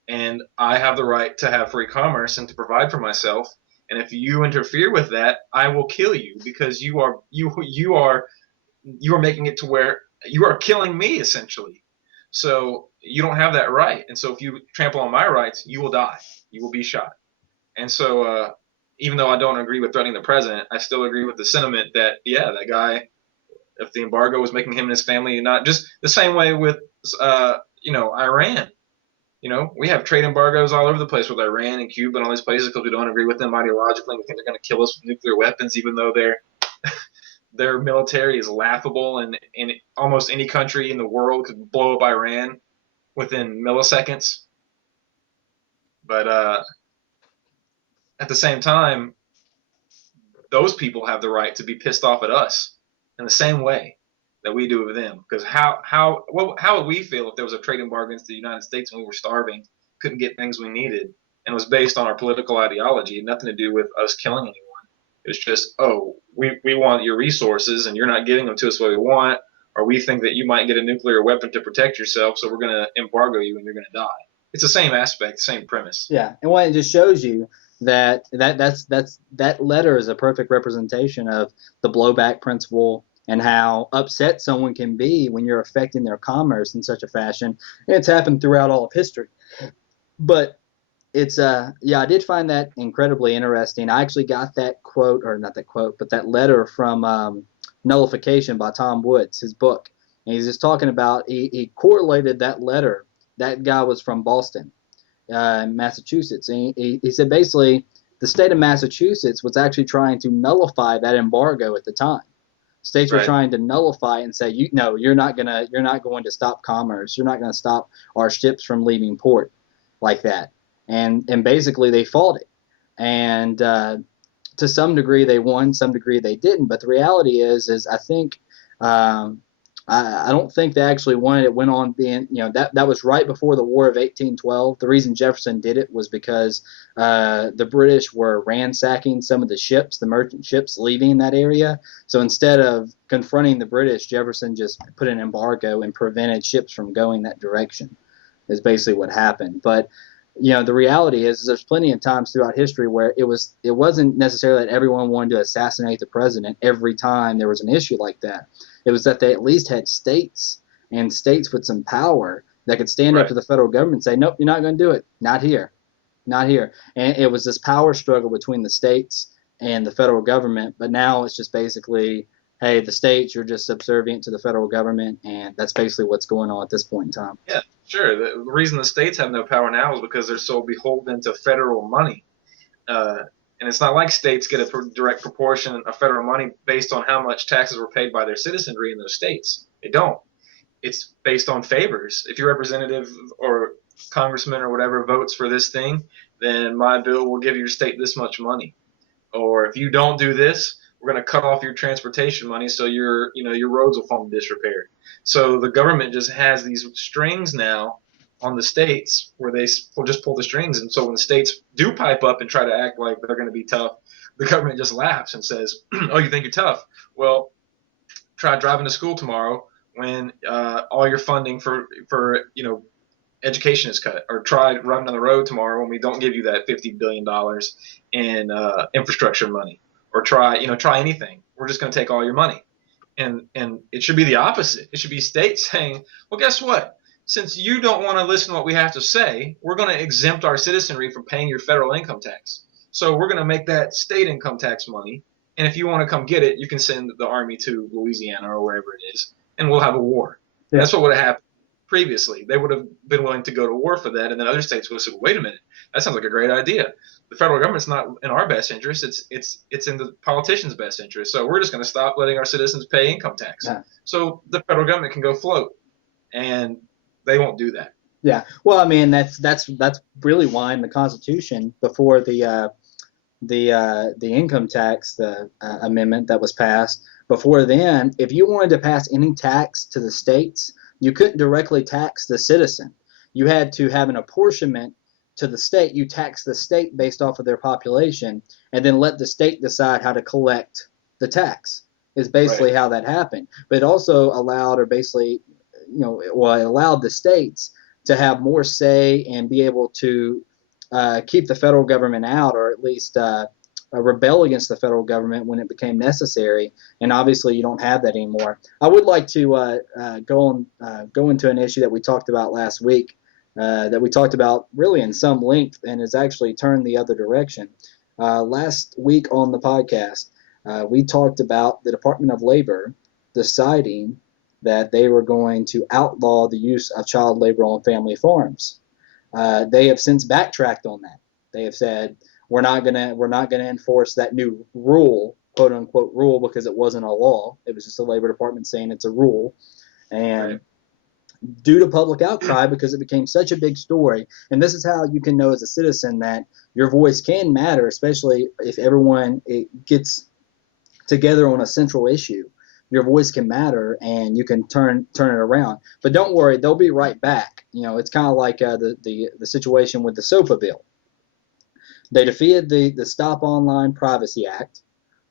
and I have the right to have free commerce and to provide for myself. And if you interfere with that, I will kill you, because you are making it to where you are killing me, essentially. So you don't have that right. And so if you trample on my rights, you will die. You will be shot. And so even though I don't agree with threatening the president, I still agree with the sentiment that, yeah, that guy, if the embargo was making him and his family, not just the same way with, Iran. We have trade embargoes all over the place with Iran and Cuba and all these places because we don't agree with them ideologically. We think they're going to kill us with nuclear weapons, even though their military is laughable, and almost any country in the world could blow up Iran within milliseconds. But at the same time, those people have the right to be pissed off at us in the same way that we do with them. Because how would we feel if there was a trade embargo against the United States and we were starving, couldn't get things we needed, and it was based on our political ideology, and nothing to do with us killing anyone? It was just, we want your resources and you're not giving them to us what we want, or we think that you might get a nuclear weapon to protect yourself, so we're going to embargo you and you're going to die. It's the same aspect, same premise. Yeah, and what it just shows you that letter is a perfect representation of the blowback principle and how upset someone can be when you're affecting their commerce in such a fashion. And it's happened throughout all of history. But it's I did find that incredibly interesting. I actually got that quote, or not that quote, but that letter from Nullification by Tom Woods, his book. And he's just talking about, he correlated that letter. That guy was from Boston, Massachusetts. And he said basically the state of Massachusetts was actually trying to nullify that embargo at the time. States were trying to nullify and say, you're not going to stop commerce. You're not going to stop our ships from leaving port like that. And basically they fought it. And to some degree they won, some degree they didn't. But the reality is I think I don't think they actually won it. It went on being, that was right before the War of 1812. The reason Jefferson did it was because the British were ransacking some of the ships, the merchant ships leaving that area. So instead of confronting the British, Jefferson just put an embargo and prevented ships from going that direction, is basically what happened. But the reality is there's plenty of times throughout history where it wasn't necessarily that everyone wanted to assassinate the president every time there was an issue like that. It was that they at least had states with some power that could stand up to the federal government and say, nope, you're not going to do it. Not here. Not here. And it was this power struggle between the states and the federal government. But now it's just basically, hey, the states, you're just subservient to the federal government. And that's basically what's going on at this point in time. Yeah, sure. The reason the states have no power now is because they're so beholden to federal money. And it's not like states get a direct proportion of federal money based on how much taxes were paid by their citizenry in those states. They don't. It's based on favors. If your representative or congressman or whatever votes for this thing, then my bill will give your state this much money. Or if you don't do this, we're going to cut off your transportation money so your roads will fall in disrepair. So the government just has these strings now on the states where they will just pull the strings. And so when the states do pipe up and try to act like they're going to be tough, the government just laughs and says, oh, you think you're tough? Well, try driving to school tomorrow when all your funding for education is cut, or try running on the road tomorrow when we don't give you that $50 billion in infrastructure money, or try anything. We're just going to take all your money. And it should be the opposite. It should be states saying, well, guess what? Since you don't want to listen to what we have to say, we're going to exempt our citizenry from paying your federal income tax. So we're going to make that state income tax money. And if you want to come get it, you can send the army to Louisiana or wherever it is, and we'll have a war. Yeah. That's what would have happened previously. They would have been willing to go to war for that, and then other states would have said, wait a minute, that sounds like a great idea. The federal government's not in our best interest. It's in the politicians' best interest. So we're just going to stop letting our citizens pay income tax. Yeah. So the federal government can go float, and they won't do that. Yeah. Well, I mean, that's really why in the Constitution, before the income tax amendment that was passed, before then, if you wanted to pass any tax to the states, you couldn't directly tax the citizen. You had to have an apportionment to the state. You tax the state based off of their population, and then let the state decide how to collect the tax. Is basically how that happened. But it also allowed, or basically, it allowed the states to have more say and be able to keep the federal government out, or at least rebel against the federal government when it became necessary. And obviously, you don't have that anymore. I would like to go into an issue that we talked about last week, that we talked about really in some length, and has actually turned the other direction. Last week on the podcast, we talked about the Department of Labor deciding that they were going to outlaw the use of child labor on family farms. They have since backtracked on that. They have said we're not gonna enforce that new rule, quote unquote rule, because it wasn't a law. It was just the Labor Department saying it's a rule, and due to public outcry, because it became such a big story. And this is how you can know as a citizen that your voice can matter, especially if everyone gets together on a central issue. Your voice can matter, and you can turn it around. But don't worry, they'll be right back. It's kind of like the situation with the SOPA bill. They defeated the Stop Online Privacy Act.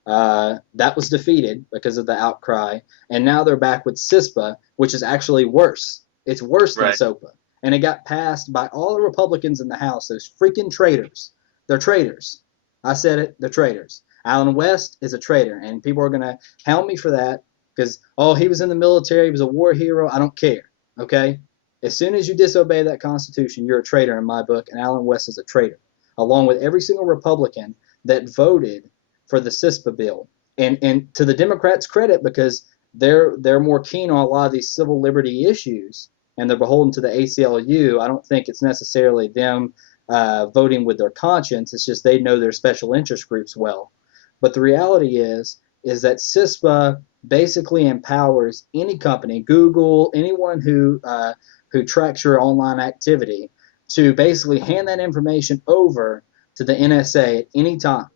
That was defeated because of the outcry, and now they're back with CISPA, which is actually worse. It's worse than SOPA, and it got passed by all the Republicans in the House. Those freaking traitors. They're traitors. I said it. They're traitors. Alan West is a traitor, and people are going to hound me for that because, he was in the military, he was a war hero. I don't care, okay? As soon as you disobey that Constitution, you're a traitor in my book, and Alan West is a traitor, along with every single Republican that voted for the CISPA bill. And to the Democrats' credit, because they're more keen on a lot of these civil liberty issues, and they're beholden to the ACLU. I don't think it's necessarily them voting with their conscience. It's just they know their special interest groups well. But the reality is that CISPA basically empowers any company, Google, anyone who tracks your online activity, to basically hand that information over to the NSA at any time.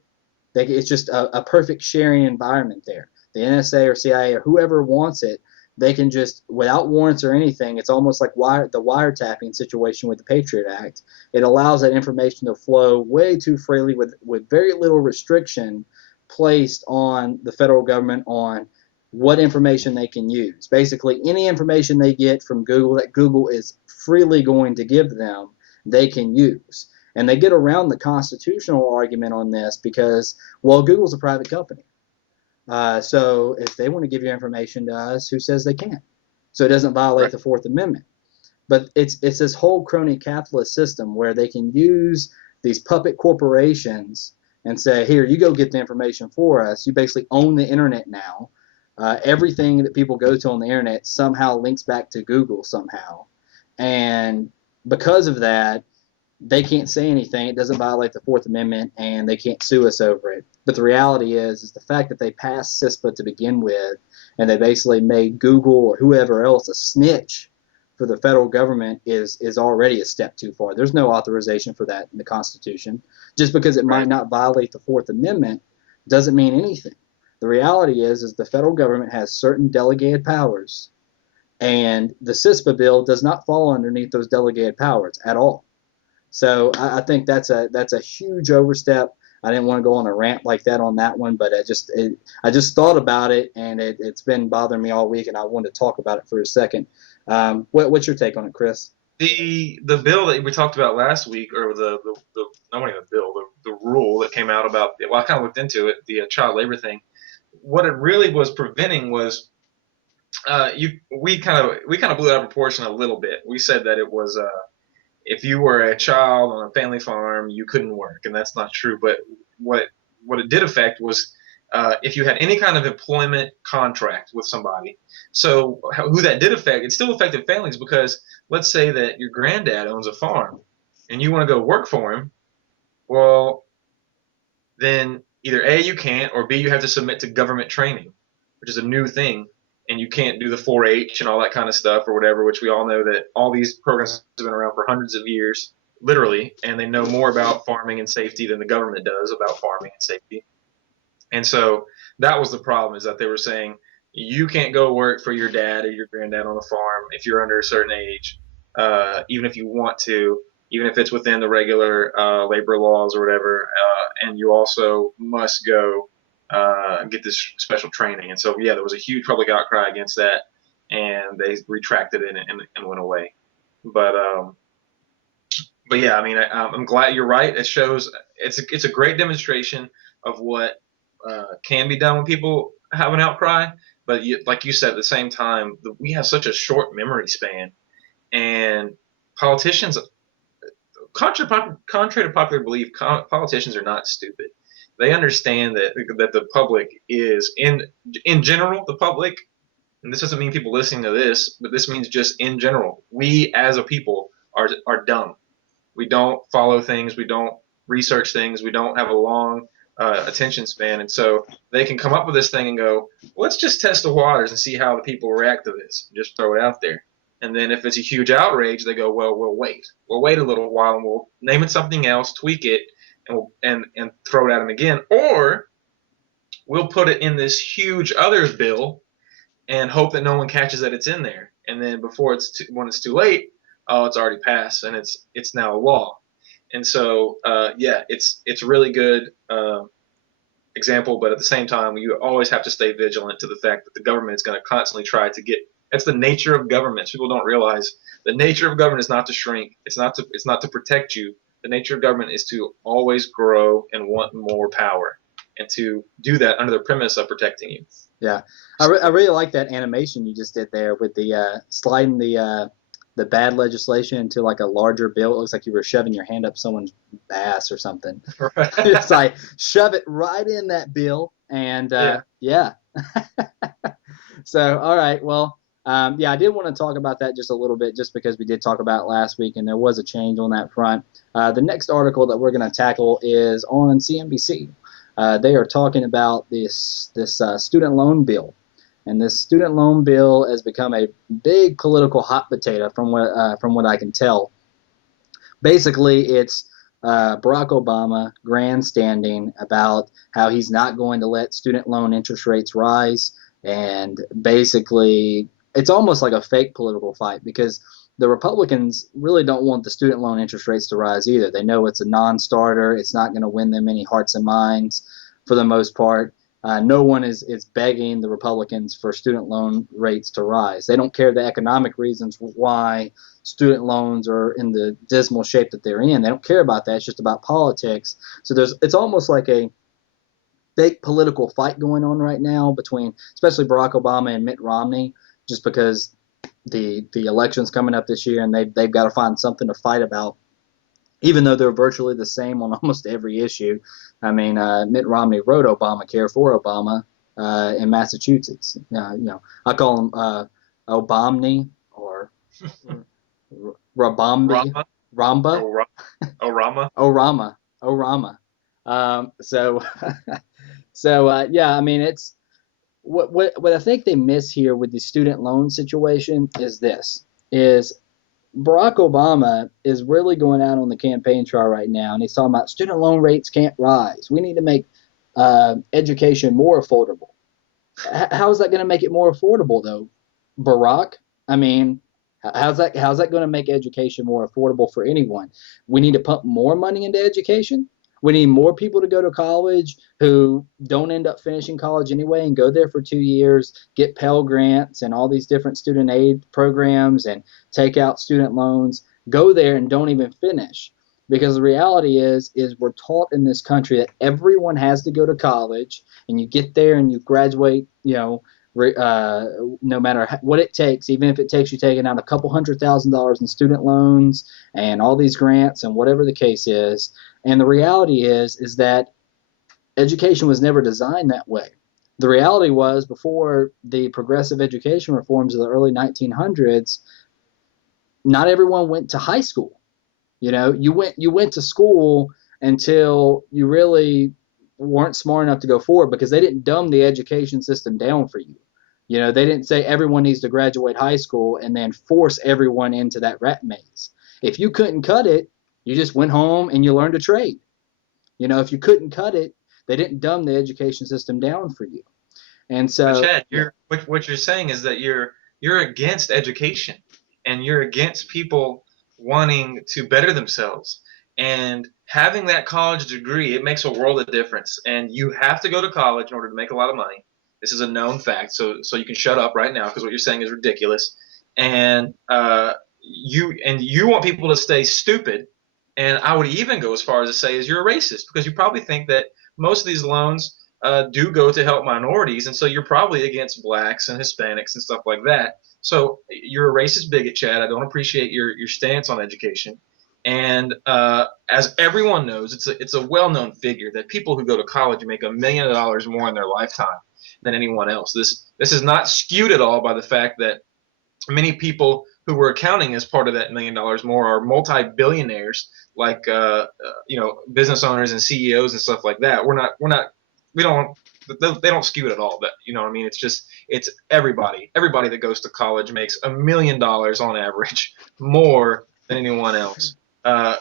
It's just a perfect sharing environment there. The NSA or CIA or whoever wants it, they can just, without warrants or anything, it's almost like the wiretapping situation with the Patriot Act. It allows that information to flow way too freely with very little restriction placed on the federal government on what information they can use. Basically, any information they get from Google that Google is freely going to give them, they can use. And they get around the constitutional argument on this because, Google's a private company. So if they want to give your information to us, who says they can't? So it doesn't violate the Fourth Amendment. But it's this whole crony capitalist system where they can use these puppet corporations and say, here, you go get the information for us. You basically own the internet now. Everything that people go to on the internet somehow links back to Google somehow. And because of that, they can't say anything. It doesn't violate the Fourth Amendment, and they can't sue us over it. But the reality is the fact that they passed CISPA to begin with, and they basically made Google or whoever else a snitch for the federal government is already a step too far. There's no authorization for that in the Constitution. Just because it might not violate the Fourth Amendment doesn't mean anything. The reality is the federal government has certain delegated powers, and the CISPA bill does not fall underneath those delegated powers at all. So I think that's a huge overstep. I didn't want to go on a rant like that on that one, but I just thought about it, and it's been bothering me all week, and I wanted to talk about it for a second. What's your take on it, Chris? The bill that we talked about last week, or the not even the bill, the rule that came out about, I kind of looked into it, the child labor thing. What it really was preventing was we kind of blew it out of proportion a little bit. We said that it was if you were a child on a family farm, you couldn't work, and that's not true. But what it did affect was if you had any kind of employment contract with somebody. So who that did affect, it still affected families, because let's say that your granddad owns a farm and you want to go work for him. Well, then either A, you can't, or B, you have to submit to government training, which is a new thing. And you can't do the 4-H and all that kind of stuff or whatever, which we all know that all these programs have been around for hundreds of years, literally, and they know more about farming and safety than the government does about farming and safety. And so that was the problem, is that they were saying you can't go work for your dad or your granddad on a farm if you're under a certain age, even if you want to. even if it's within the regular labor laws or whatever. And you also must go get this special training. And so, yeah, there was a huge public outcry against that, and they retracted it and went away. But yeah, I mean, I'm glad you're right. It shows it's a great demonstration of what can be done when people have an outcry. But like you said, at the same time, we have such a short memory span, and politicians, contrary to popular belief, politicians are not stupid. They understand that the public is in general, the public, and this doesn't mean people listening to this, but this means just in general, we as a people are dumb. We don't follow things. We don't research things. We don't have a long attention span. And so they can come up with this thing and go, let's just test the waters and see how the people react to this. Just throw it out there. And then if it's a huge outrage, they go, well, we'll wait. We'll wait a little while and we'll name it something else, tweak it, and throw it at them again. Or we'll put it in this huge other bill and hope that no one catches that it's in there. And then when it's too late, oh, it's already passed and it's now a law. And so, yeah, it's a really good example, but at the same time, you always have to stay vigilant to the fact that the government is going to constantly try to get. That's the nature of government. People don't realize the nature of government is not to shrink. It's not to protect you. The nature of government is to always grow and want more power, and to do that under the premise of protecting you. Yeah, I really like that animation you just did there with the sliding the bad legislation into like a larger bill. It looks like you were shoving your hand up someone's ass or something. Right. It's like shove it right in that bill, and yeah. So, all right, well, yeah, I did want to talk about that just a little bit, just because we did talk about it last week, and there was a change on that front. The next article that we're going to tackle is on CNBC. They are talking about this student loan bill. And this student loan bill has become a big political hot potato from what I can tell. Basically, it's Barack Obama grandstanding about how he's not going to let student loan interest rates rise. And basically, it's almost like a fake political fight, because the Republicans really don't want the student loan interest rates to rise either. They know it's a non-starter. It's not going to win them any hearts and minds for the most part. No one is begging the Republicans for student loan rates to rise. They don't care the economic reasons why student loans are in the dismal shape that they're in. They don't care about that. It's just about politics. So it's almost like a fake political fight going on right now between especially Barack Obama and Mitt Romney, just because the election's coming up this year and they've got to find something to fight about, even though they're virtually the same on almost every issue. I mean, Mitt Romney wrote Obamacare for Obama in Massachusetts. I call him Obamney or Rabambi. Ramba? Orama. So yeah, I mean, it's what I think they miss here with the student loan situation is Barack Obama is really going out on the campaign trail right now, and he's talking about student loan rates can't rise. We need to make education more affordable. How is that going to make it more affordable, though, Barack? I mean, how's that going to make education more affordable for anyone? We need to pump more money into education. We need more people to go to college who don't end up finishing college anyway and go there for 2 years, get Pell Grants and all these different student aid programs and take out student loans, go there and don't even finish. Because the reality is we're taught in this country that everyone has to go to college, and you get there and you graduate, no matter what it takes, even if it takes you taking out a couple $100,000 in student loans and all these grants and whatever the case is. And the reality is that education was never designed that way. The reality was, before the progressive education reforms of the early 1900s, not everyone went to high school. You went to school until you really weren't smart enough to go forward, because they didn't dumb the education system down for you. They didn't say everyone needs to graduate high school and then force everyone into that rat maze. If you couldn't cut it, you just went home and you learned a trade. If you couldn't cut it, they didn't dumb the education system down for you. And so, Chad, what you're saying is that you're against education, and you're against people wanting to better themselves. And having that college degree, it makes a world of difference. And you have to go to college in order to make a lot of money. This is a known fact. So you can shut up right now because what you're saying is ridiculous. And you want people to stay stupid. And I would even go as far as to say is you're a racist, because you probably think that most of these loans do go to help minorities, and so you're probably against blacks and Hispanics and stuff like that. So you're a racist bigot, Chad. I don't appreciate your stance on education. And as everyone knows, it's a well-known figure that people who go to college make $1 million more in their lifetime than anyone else. This is not skewed at all by the fact that many people who were accounting as part of that $1 million more are multi-billionaires, like business owners and CEOs and stuff like that. They don't skew it at all. But you know what I mean? It's everybody that goes to college makes $1 million on average more than anyone else.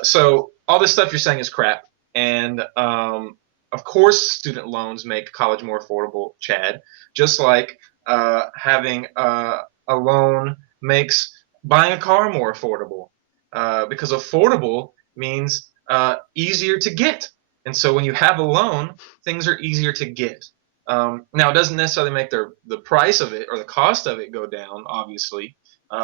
So all this stuff you're saying is crap. And of course, student loans make college more affordable, Chad. Just like having a loan makes buying a car more affordable, because affordable means easier to get. And so when you have a loan, things are easier to get. Now, it doesn't necessarily make the price of it or the cost of it go down, obviously,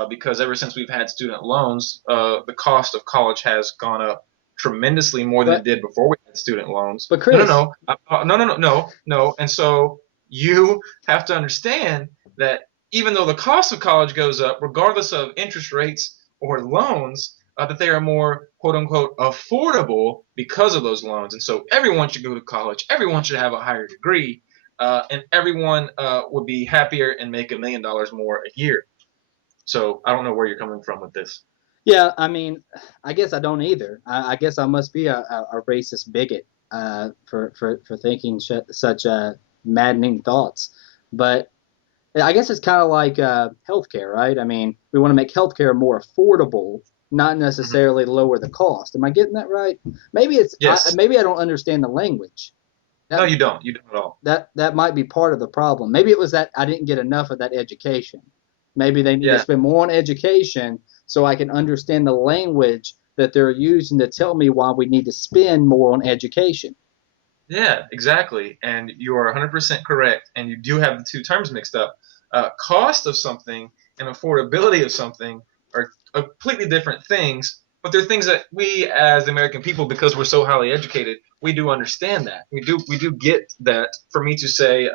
because ever since we've had student loans, the cost of college has gone up tremendously more than it did before we had student loans. But Chris, no. And so you have to understand that even though the cost of college goes up, regardless of interest rates or loans, that they are more, quote unquote, affordable because of those loans. And so everyone should go to college. Everyone should have a higher degree, and everyone would be happier and make $1 million more a year. So I don't know where you're coming from with this. Yeah, I mean, I guess I don't either. I guess I must be a racist bigot for thinking such maddening thoughts. But I guess it's kind of like healthcare, right? I mean, we want to make healthcare more affordable, not necessarily lower the cost. Am I getting that right? Maybe it's yes. Maybe I don't understand the language. No, you don't. You don't at all. That might be part of the problem. Maybe it was that I didn't get enough of that education. Maybe they need to spend more on education so I can understand the language that they're using to tell me why we need to spend more on education. Yeah, exactly. And you are 100% correct. And you do have the two terms mixed up. Cost of something and affordability of something are completely different things, but they're things that we as the American people, because we're so highly educated, we do understand that. We do get that. For me to say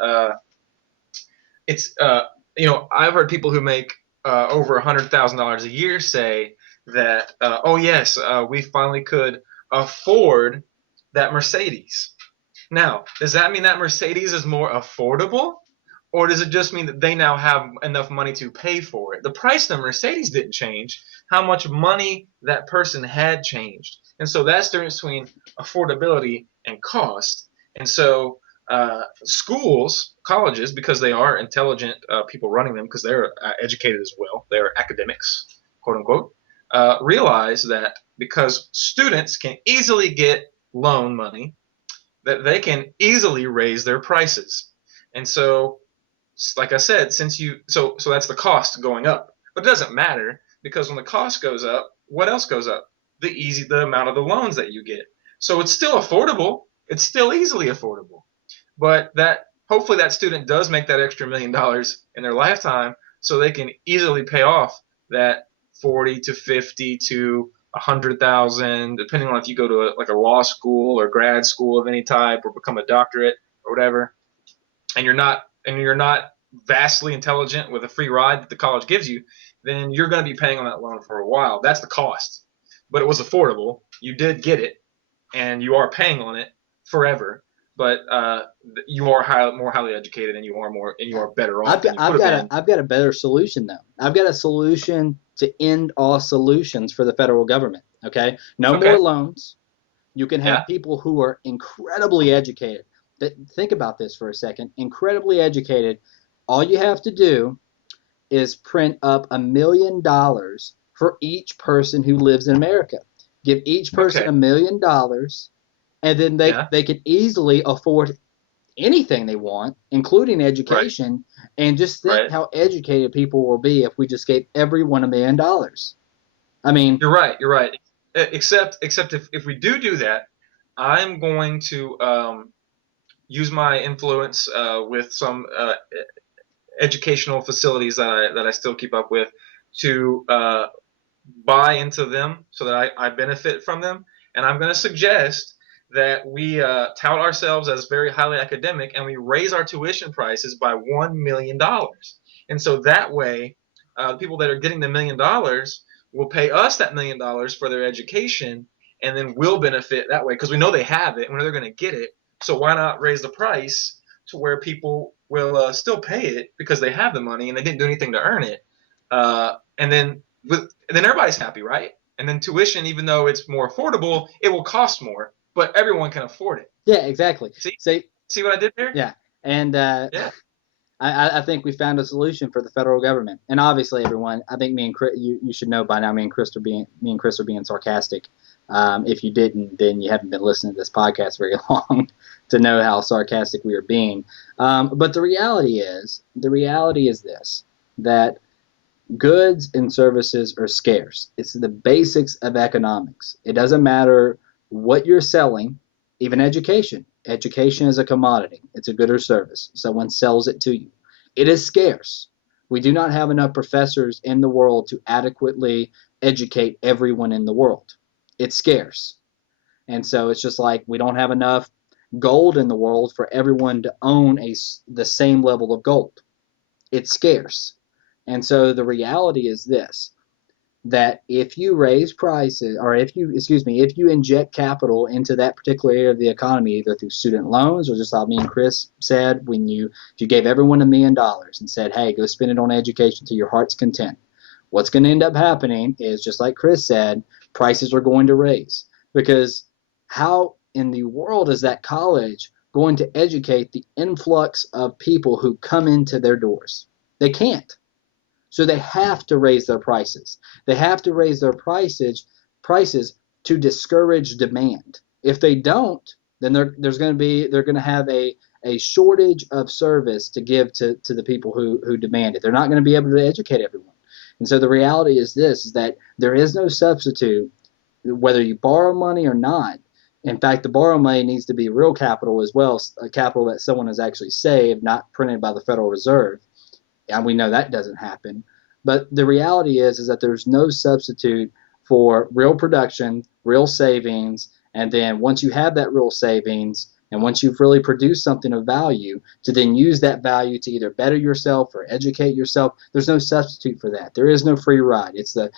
it's I've heard people who make over $100,000 a year say that, we finally could afford that Mercedes. Now, does that mean that Mercedes is more affordable? Or does it just mean that they now have enough money to pay for it? The price of the Mercedes didn't change. How much money that person had changed. And so that's the difference between affordability and cost. And so schools, colleges, because they are intelligent people running them, because they're educated as well, they're academics, quote unquote, realize that because students can easily get loan money, that they can easily raise their prices. And so, like I said, so that's the cost going up. But it doesn't matter, because when the cost goes up, what else goes up? The amount of the loans that you get. So it's still affordable. It's still easily affordable. But hopefully that student does make that extra $1 million in their lifetime, so they can easily pay off that 40 to 50 to 100,000, depending on if you go to a law school or grad school of any type, or become a doctorate or whatever, and you're not vastly intelligent with a free ride that the college gives you, then you're going to be paying on that loan for a while. That's the cost. But it was affordable. You did get it, and you are paying on it forever. But you are more highly educated, and you are better off. I've got a better solution though. I've got a solution to end all solutions for the federal government. Okay, no more loans. You can have people who are incredibly educated. Think about this for a second. Incredibly educated. All you have to do is print up $1 million for each person who lives in America. Give each person $1 million. And then they could easily afford anything they want, including education. Right. And just think how educated people will be if we just gave everyone $1 million. I mean, You're right. You're right. Except if we do that, I'm going to use my influence with some educational facilities that I still keep up with to buy into them so that I benefit from them. And I'm going to suggest that we tout ourselves as very highly academic and we raise our tuition prices by $1 million. And so that way, the people that are getting the $1 million will pay us that $1 million for their education, and then we'll benefit that way because we know they have it and we know they're going to get it. So why not raise the price to where people will still pay it because they have the money and they didn't do anything to earn it, and then everybody's happy, right? And then tuition, even though it's more affordable, it will cost more, but everyone can afford it. yeah, exactly. See what I did there? Yeah, and Yeah. I think we found a solution for the federal government. And obviously, everyone, I think me and Chris, you should know by now, me and Chris are being sarcastic. If you didn't, then you haven't been listening to this podcast very long to know how sarcastic we are being. But the reality is this, that goods and services are scarce. It's the basics of economics. It doesn't matter what you're selling, even education. Education is a commodity. It's a good or service. Someone sells it to you. It is scarce. We do not have enough professors in the world to adequately educate everyone in the world. It's scarce. And so it's just like we don't have enough gold in the world for everyone to own the same level of gold. It's scarce. And so the reality is this, that if you raise prices, or if you inject capital into that particular area of the economy, either through student loans or just like me and Chris said, if you gave everyone $1 million and said, hey, go spend it on education to your heart's content, what's going to end up happening is, just like Chris said, prices are going to raise. Because how in the world is that college going to educate the influx of people who come into their doors? They can't. So they have to raise their prices. They have to raise their prices to discourage demand. If they don't, then they're going to have a shortage of service to give to the people who demand it. They're not going to be able to educate everyone. And so the reality is this, is that there is no substitute, whether you borrow money or not. In fact, the borrow money needs to be real capital as well, a capital that someone has actually saved, not printed by the Federal Reserve. And we know that doesn't happen. But the reality is that there's no substitute for real production, real savings, and then once you have that real savings, and once you've really produced something of value, to then use that value to either better yourself or educate yourself, there's no substitute for that. There is no free ride. It's the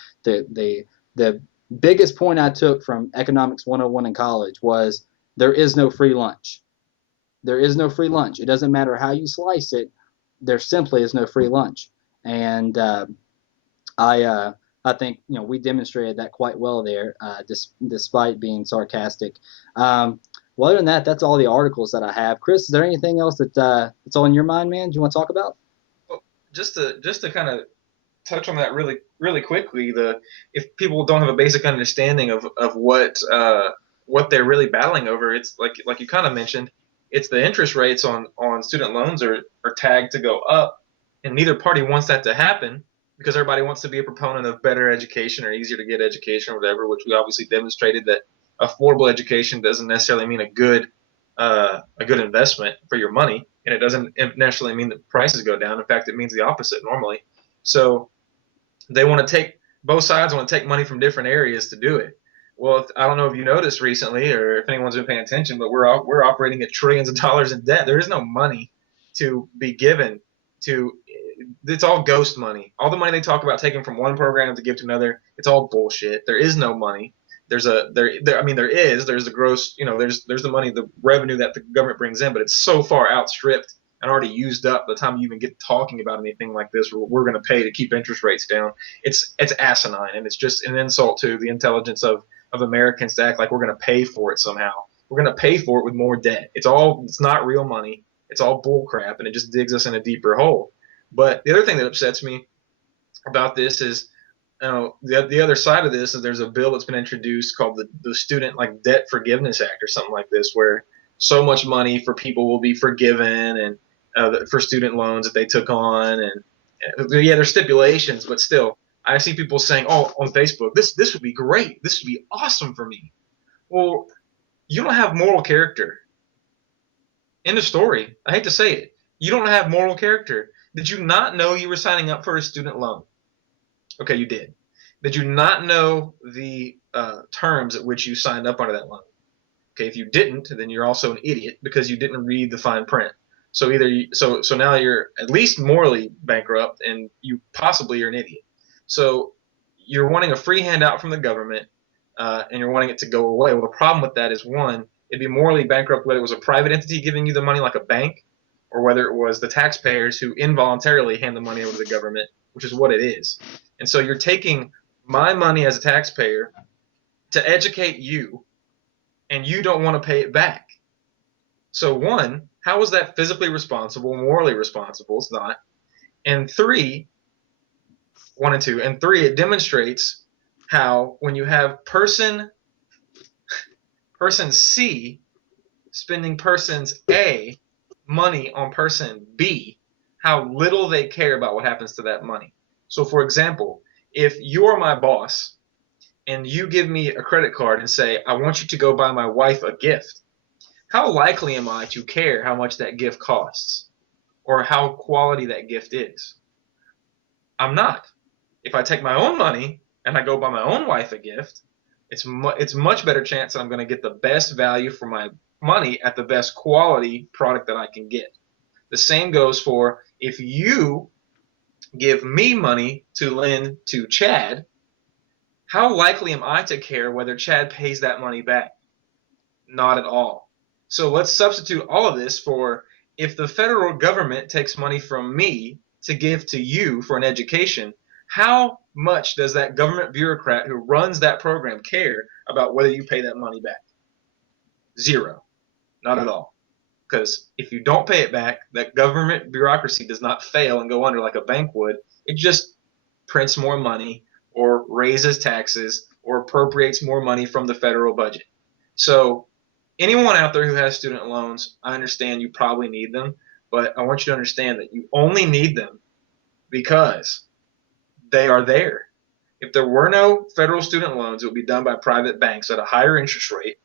biggest point I took from Economics 101 in college was there is no free lunch. There is no free lunch. It doesn't matter how you slice it. There simply is no free lunch. And I think we demonstrated that quite well there, despite being sarcastic. Well, other than that, that's all the articles that I have. Chris, is there anything else that's on your mind, man? Do you want to talk about? Well, just to kind of touch on that really really quickly, if people don't have a basic understanding of what they're really battling over, it's like you kind of mentioned, it's the interest rates on student loans are tagged to go up, and neither party wants that to happen because everybody wants to be a proponent of better education or easier to get education or whatever, which we obviously demonstrated that affordable education doesn't necessarily mean a good investment for your money, and it doesn't necessarily mean that prices go down. In fact, it means the opposite normally. So they want to both sides want to take money from different areas to do it. Well, I don't know if you noticed recently or if anyone's been paying attention, but we're operating at trillions of dollars in debt. There is no money to be given to. It's all ghost money. All the money they talk about taking from one program to give to another, it's all bullshit. There is no money. There's the gross, there's the money, the revenue that the government brings in, but it's so far outstripped and already used up by the time you even get talking about anything like this. We're going to pay to keep interest rates down. It's asinine, and it's just an insult to the intelligence of Americans to act like we're going to pay for it somehow. We're going to pay for it with more debt. It's not real money. It's all bull crap, and it just digs us in a deeper hole. But the other thing that upsets me about this is, the other side of this is there's a bill that's been introduced called the Student Debt Forgiveness Act or something like this, where so much money for people will be forgiven and for student loans that they took on, and there's stipulations, but still I see people saying, "Oh, on Facebook, this would be great. This would be awesome for me." Well, you don't have moral character. End of story. I hate to say it. You don't have moral character. Did you not know you were signing up for a student loan? Okay, you did. Did you not know the terms at which you signed up under that loan? Okay, if you didn't, then you're also an idiot because you didn't read the fine print. So so now you're at least morally bankrupt, and you possibly are an idiot. So you're wanting a free handout from the government, and you're wanting it to go away. Well, the problem with that is, one, it'd be morally bankrupt whether it was a private entity giving you the money like a bank, or whether it was the taxpayers who involuntarily hand the money over to the government, which is what it is. And so you're taking my money as a taxpayer to educate you, and you don't want to pay it back. So one, how is that physically responsible, morally responsible? It's not. And three, it demonstrates how when you have person C spending person's A money on person B, how little they care about what happens to that money. So for example, if you're my boss and you give me a credit card and say, I want you to go buy my wife a gift, how likely am I to care how much that gift costs or how quality that gift is? I'm not. If I take my own money and I go buy my own wife a gift, it's much better chance that I'm going to get the best value for my money at the best quality product that I can get. The same goes for if you give me money to lend to Chad, how likely am I to care whether Chad pays that money back? Not at all. So let's substitute all of this for if the federal government takes money from me to give to you for an education, how much does that government bureaucrat who runs that program care about whether you pay that money back? Zero. Not at all. Because if you don't pay it back, that government bureaucracy does not fail and go under like a bank would. It just prints more money or raises taxes or appropriates more money from the federal budget. So anyone out there who has student loans, I understand you probably need them, but I want you to understand that you only need them because they are there. If there were no federal student loans, it would be done by private banks at a higher interest rate,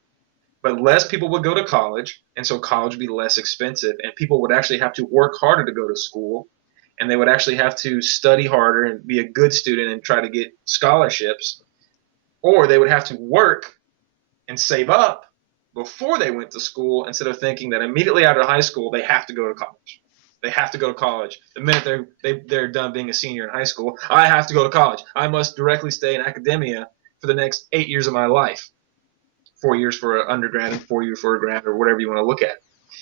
but less people would go to college, and so college would be less expensive, and people would actually have to work harder to go to school, and they would actually have to study harder and be a good student and try to get scholarships, or they would have to work and save up before they went to school instead of thinking that immediately out of high school they have to go to college. They have to go to college. The minute they're done being a senior in high school, I have to go to college. I must directly stay in academia for the next 8 years of my life. 4 years for an undergrad and 4 years for a grad or whatever you want to look at.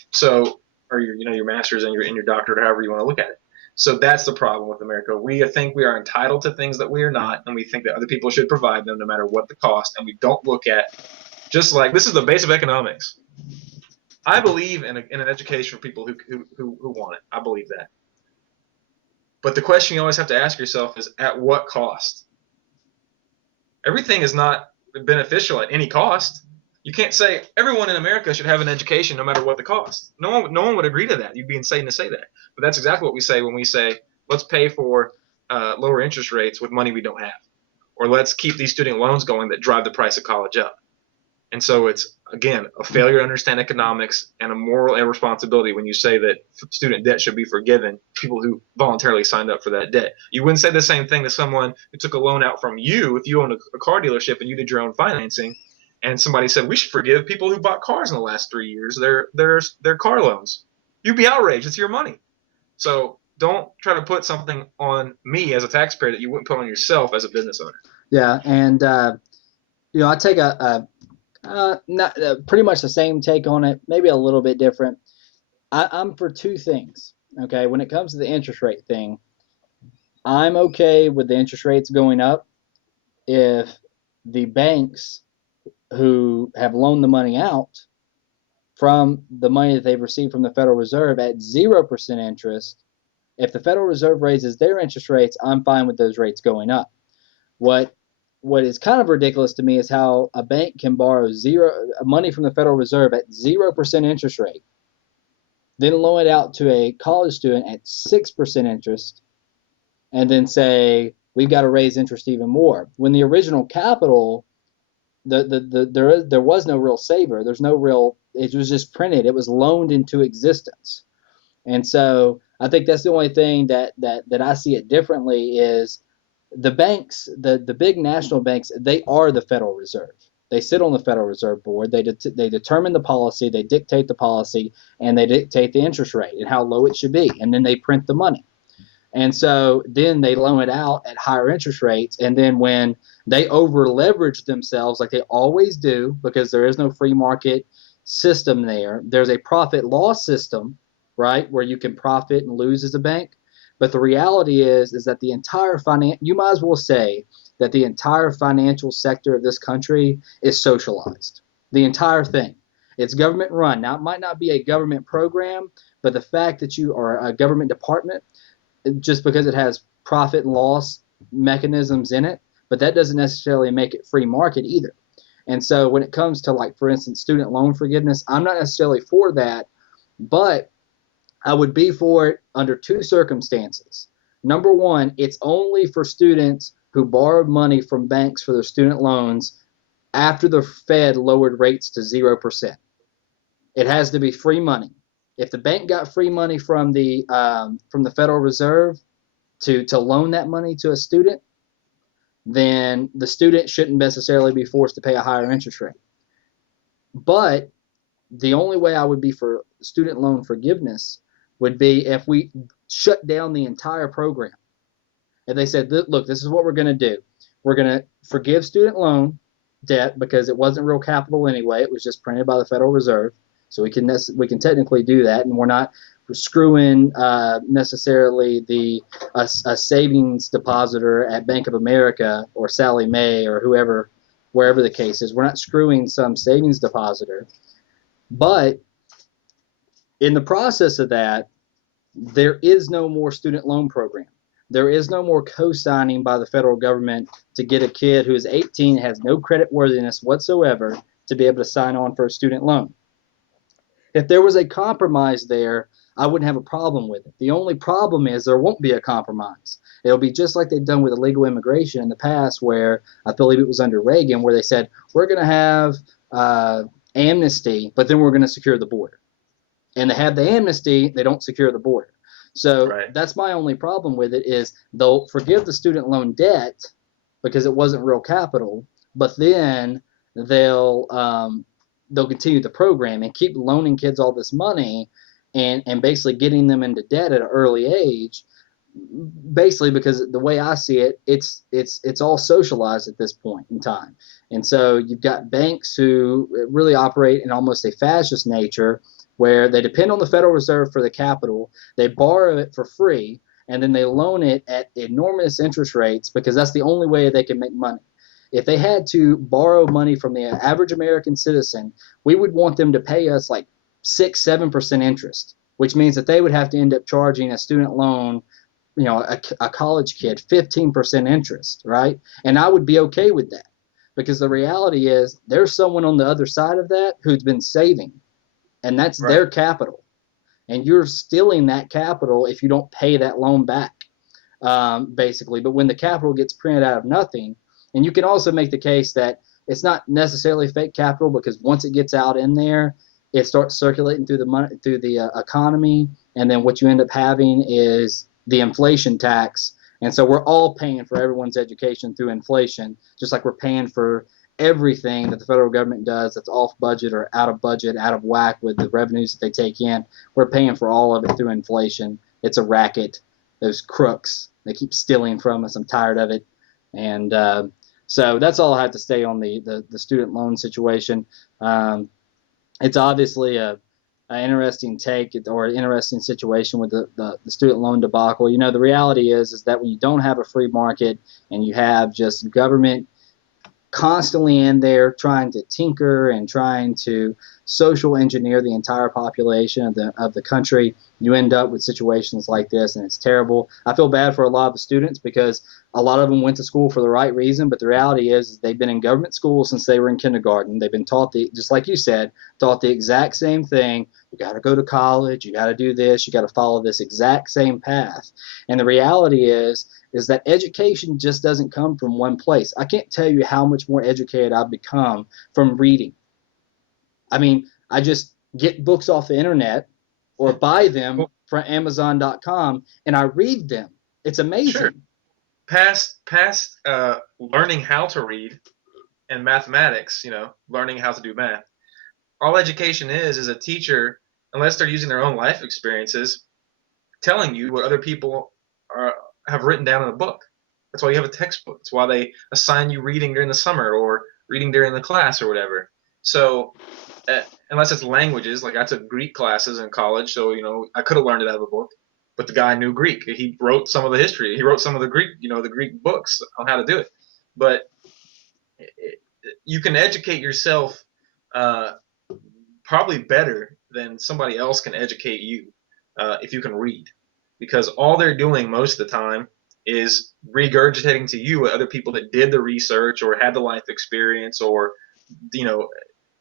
So, or your master's and your doctorate, however you want to look at it. So that's the problem with America. We think we are entitled to things that we are not, and we think that other people should provide them no matter what the cost, and we don't look at, just like, this is the base of economics. I believe in an education for people who want it. I believe that. But the question you always have to ask yourself is, at what cost? Everything is not beneficial at any cost. You can't say everyone in America should have an education no matter what the cost. No one would agree to that. You'd be insane to say that. But that's exactly what we say when we say, let's pay for lower interest rates with money we don't have. Or let's keep these student loans going that drive the price of college up. And so it's, again, a failure to understand economics and a moral irresponsibility when you say that student debt should be forgiven, people who voluntarily signed up for that debt. You wouldn't say the same thing to someone who took a loan out from you if you owned a car dealership and you did your own financing, and somebody said, we should forgive people who bought cars in the last 3 years, their car loans. You'd be outraged. It's your money. So don't try to put something on me as a taxpayer that you wouldn't put on yourself as a business owner. Yeah, and I take pretty much the same take on it, maybe a little bit different. I'm for two things. Okay, when it comes to the interest rate thing, I'm okay with the interest rates going up if the banks who have loaned the money out from the money that they've received from the Federal Reserve at 0% interest, if the Federal Reserve raises their interest rates, I'm fine with those rates going up. What is kind of ridiculous to me is how a bank can borrow money from the Federal Reserve at 0% interest rate, then loan it out to a college student at 6% interest, and then say, we've got to raise interest even more. When the original capital, there was no real saver. There's no real, it was just printed. It was loaned into existence. And so I think that's the only thing that I see it differently is the banks, the big national banks, they are the Federal Reserve. They sit on the Federal Reserve Board. They determine the policy, they dictate the policy, and they dictate the interest rate and how low it should be. And then they print the money. And so then they loan it out at higher interest rates. And then when they over leverage themselves, like they always do, because there is no free market system there, there's a profit loss system, right, where you can profit and lose as a bank. But the reality is that the entire you might as well say that the entire financial sector of this country is socialized. The entire thing. It's government run. Now, it might not be a government program, but the fact that you are a government department, just because it has profit and loss mechanisms in it, but that doesn't necessarily make it free market either. And so when it comes to, like, for instance, student loan forgiveness, I'm not necessarily for that, but I would be for it under two circumstances. Number one, it's only for students who borrowed money from banks for their student loans after the Fed lowered rates to 0%. It has to be free money. If the bank got free money from the Federal Reserve to loan that money to a student, then the student shouldn't necessarily be forced to pay a higher interest rate. But the only way I would be for student loan forgiveness would be if we shut down the entire program. And they said, look, this is what we're going to do. We're going to forgive student loan debt because it wasn't real capital anyway. It was just printed by the Federal Reserve. So we can technically do that, and we're not screwing necessarily a savings depositor at Bank of America or Sallie Mae or whoever, wherever the case is. We're not screwing some savings depositor. But in the process of that, there is no more student loan program. There is no more co-signing by the federal government to get a kid who is 18, has no credit worthiness whatsoever, to be able to sign on for a student loan. If there was a compromise there, I wouldn't have a problem with it. The only problem is there won't be a compromise. It'll be just like they've done with illegal immigration in the past, where I believe it was under Reagan, where they said, we're going to have amnesty, but then we're going to secure the border. And they have the amnesty, they don't secure the border. So That's my only problem with it, is they'll forgive the student loan debt because it wasn't real capital, but then they'll continue the program and keep loaning kids all this money and basically getting them into debt at an early age, basically because the way I see it, it's all socialized at this point in time. And so you've got banks who really operate in almost a fascist nature, where they depend on the Federal Reserve for the capital, they borrow it for free, and then they loan it at enormous interest rates because that's the only way they can make money. If they had to borrow money from the average American citizen, we would want them to pay us like 6-7% interest, which means that they would have to end up charging a student loan, a college kid, 15% interest, right? And I would be okay with that, because the reality is there's someone on the other side of that who's been saving, and that's their capital. And you're stealing that capital if you don't pay that loan back, basically. But when the capital gets printed out of nothing, and you can also make the case that it's not necessarily fake capital, because once it gets out in there, it starts circulating through the money, through the economy, and then what you end up having is the inflation tax. And so we're all paying for everyone's education through inflation, just like we're paying for everything that the federal government does that's off budget or out of budget, out of whack with the revenues that they take in. We're paying for all of it through inflation. It's a racket. Those crooks, they keep stealing from us. I'm tired of it. And so that's all I have to say on the student loan situation. It's obviously an interesting take, or an interesting situation with the student loan debacle. The reality is that when you don't have a free market and you have just government constantly in there trying to tinker and trying to social engineer the entire population of the country, you end up with situations like this, and it's terrible. I feel bad for a lot of the students because a lot of them went to school for the right reason, but the reality is they've been in government school since they were in kindergarten. They've been taught, just like you said, taught the exact same thing. You got to go to college. You got to do this. You got to follow this exact same path. And the reality is that education just doesn't come from one place. I can't tell you how much more educated I've become from reading. I mean, I just get books off the internet or buy them from Amazon.com and I read them. It's amazing. Sure. Past learning how to read and mathematics, learning how to do math. All education is a teacher, unless they're using their own life experiences, telling you what other people have written down in a book. That's why you have a textbook. That's why they assign you reading during the summer or reading during the class or whatever. So unless it's languages, like I took Greek classes in college, so I could have learned it out of a book. But the guy knew Greek. He wrote some of the history. He wrote some of the Greek, the Greek books on how to do it. But you can educate yourself probably better than somebody else can educate you if you can read, because all they're doing most of the time is regurgitating to you what other people that did the research or had the life experience or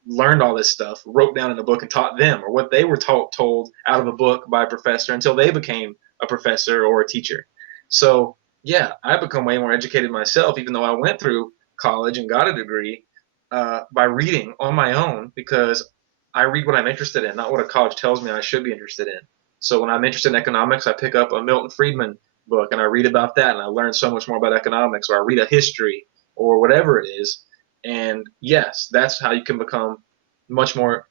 learned all this stuff, wrote down in a book and taught them, or what they were told out of a book by a professor until they became a professor or a teacher. So yeah, I become way more educated myself, even though I went through college and got a degree by reading on my own, because I read what I'm interested in, not what a college tells me I should be interested in. So when I'm interested in economics, I pick up a Milton Friedman book and I read about that, and I learn so much more about economics, or I read a history or whatever it is. And yes, that's how you can become much more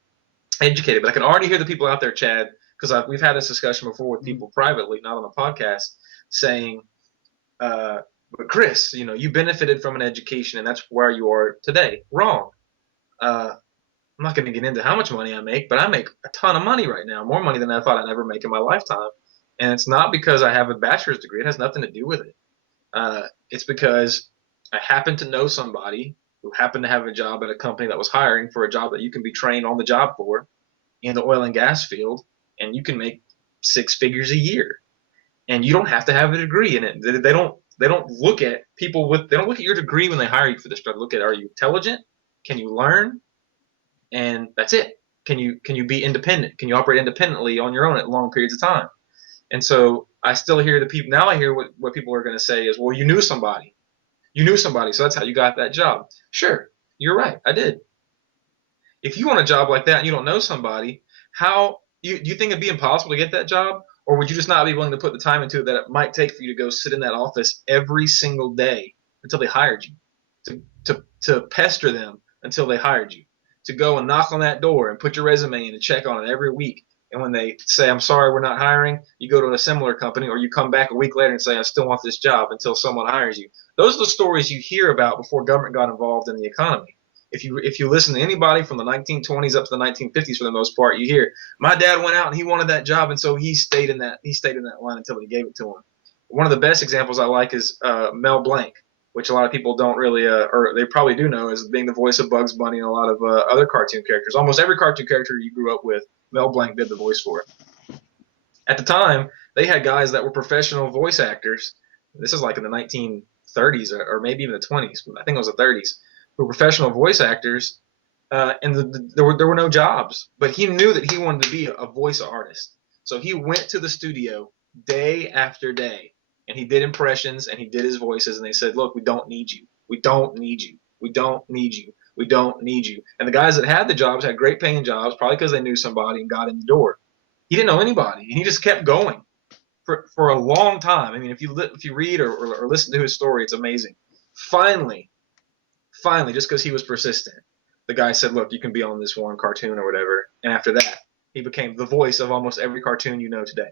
educated. But I can already hear the people out there, Chad, because we've had this discussion before with people privately, not on a podcast, saying, but Chris, you benefited from an education and that's where you are today. Wrong. I'm not going to get into how much money I make, but I make a ton of money right now, more money than I thought I'd ever make in my lifetime. And it's not because I have a bachelor's degree. It has nothing to do with it. It's because I happen to know somebody who happened to have a job at a company that was hiring for a job that you can be trained on the job for in the oil and gas field, and you can make 6 figures a year. And you don't have to have a degree in it. They don't look at people they don't look at your degree when they hire you for this job. Look at, are you intelligent? Can you learn? And that's it. Can you be independent? Can you operate independently on your own at long periods of time? And so I still hear the people now. I hear what people are going to say is, well, you knew somebody. You knew somebody, so that's how you got that job. Sure, you're right. I did. If you want a job like that and you don't know somebody, how do you think it'd be impossible to get that job? Or would you just not be willing to put the time into it that it might take for you to go sit in that office every single day until they hired you, to pester them until they hired you, to go and knock on that door and put your resume in and check on it every week? And when they say, I'm sorry, we're not hiring, you go to a similar company, or you come back a week later and say, I still want this job, until someone hires you. Those are the stories you hear about before government got involved in the economy. If you listen to anybody from the 1920s up to the 1950s, for the most part, you hear, my dad went out and he wanted that job, and so he stayed in that line until they gave it to him. One of the best examples I like is Mel Blanc, which a lot of people don't really, or they probably do know, as being the voice of Bugs Bunny and a lot of other cartoon characters. Almost every cartoon character you grew up with, Mel Blanc did the voice for it. At the time, they had guys that were professional voice actors. This is like in the 1930s or maybe even the 20s. I think it was the 30s. Who were professional voice actors, and there were no jobs. But he knew that he wanted to be a voice artist. So he went to the studio day after day, and he did impressions and he did his voices. And they said, look, we don't need you. We don't need you. We don't need you. We don't need you. And the guys that had the jobs had great paying jobs, probably because they knew somebody and got in the door. He didn't know anybody, and he just kept going for a long time. I mean, if you read or listen to his story, it's amazing. Finally, just because he was persistent, the guy said, look, you can be on this one cartoon or whatever. And after that, he became the voice of almost every cartoon you know today.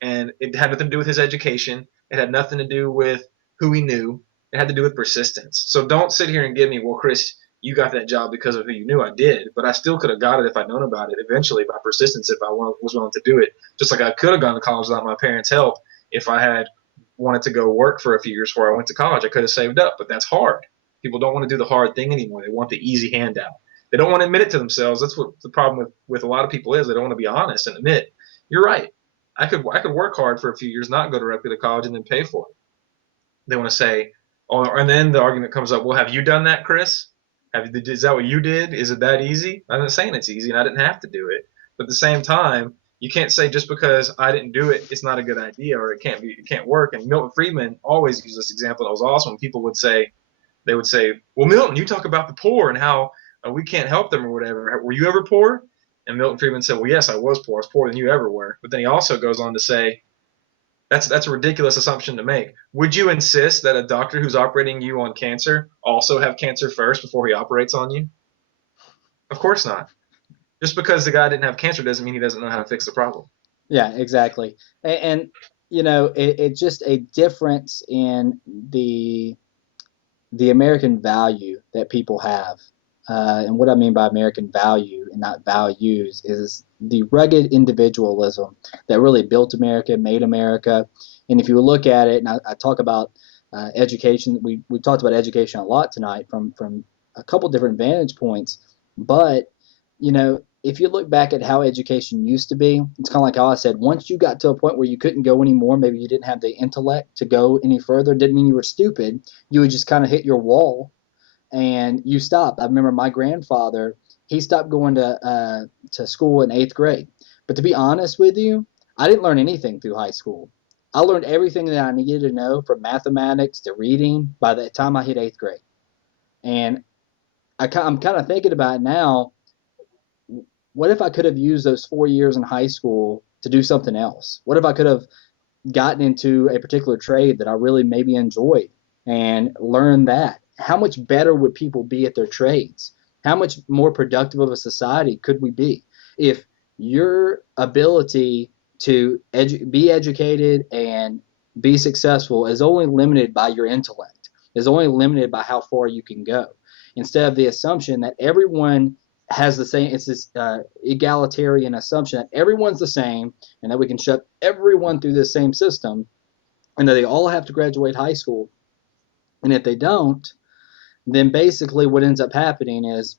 And it had nothing to do with his education. It had nothing to do with who he knew. It had to do with persistence. So don't sit here and give me, well, Chris, you got that job because of who you knew. I did, but I still could have got it if I'd known about it eventually by persistence, if I was willing to do it. Just like I could have gone to college without my parents' help if I had wanted to go work for a few years before I went to college. I could have saved up, but that's hard. People don't want to do the hard thing anymore. They want the easy handout. They don't want to admit it to themselves. That's what the problem with a lot of people is. They don't want to be honest and admit, you're right. I could work hard for a few years, not go directly to college, and then pay for it. They want to say, oh, and then the argument comes up, well, have you done that, Chris? Is that what you did? Is it that easy? I'm not saying it's easy, and I didn't have to do it. But at the same time, you can't say just because I didn't do it, it's not a good idea, or it can't work. And Milton Friedman always used this example that was awesome. People would say, well, Milton, you talk about the poor and how we can't help them or whatever. Were you ever poor? And Milton Friedman said, well, yes, I was poor. I was poorer than you ever were. But then he also goes on to say, that's a ridiculous assumption to make. Would you insist that a doctor who's operating you on cancer also have cancer first before he operates on you? Of course not. Just because the guy didn't have cancer doesn't mean he doesn't know how to fix the problem. Yeah, exactly. And it's just a difference in the American value that people have. And what I mean by American value and not values is the rugged individualism that really built America, made America. And if you look at it, and I talk about education, we talked about education a lot tonight from a couple different vantage points. But, if you look back at how education used to be, it's kind of like how I said, once you got to a point where you couldn't go anymore, maybe you didn't have the intellect to go any further, didn't mean you were stupid. You would just kind of hit your wall. And you stop. I remember my grandfather, he stopped going to school in 8th grade. But to be honest with you, I didn't learn anything through high school. I learned everything that I needed to know from mathematics to reading by the time I hit 8th grade. And I'm kind of thinking about it now, what if I could have used those 4 years in high school to do something else? What if I could have gotten into a particular trade that I really maybe enjoyed and learned that? How much better would people be at their trades? How much more productive of a society could we be if your ability to be educated and be successful is only limited by your intellect, is only limited by how far you can go, instead of the assumption that everyone has the same, it's this egalitarian assumption that everyone's the same and that we can shove everyone through this same system and that they all have to graduate high school. And if they don't, then basically what ends up happening is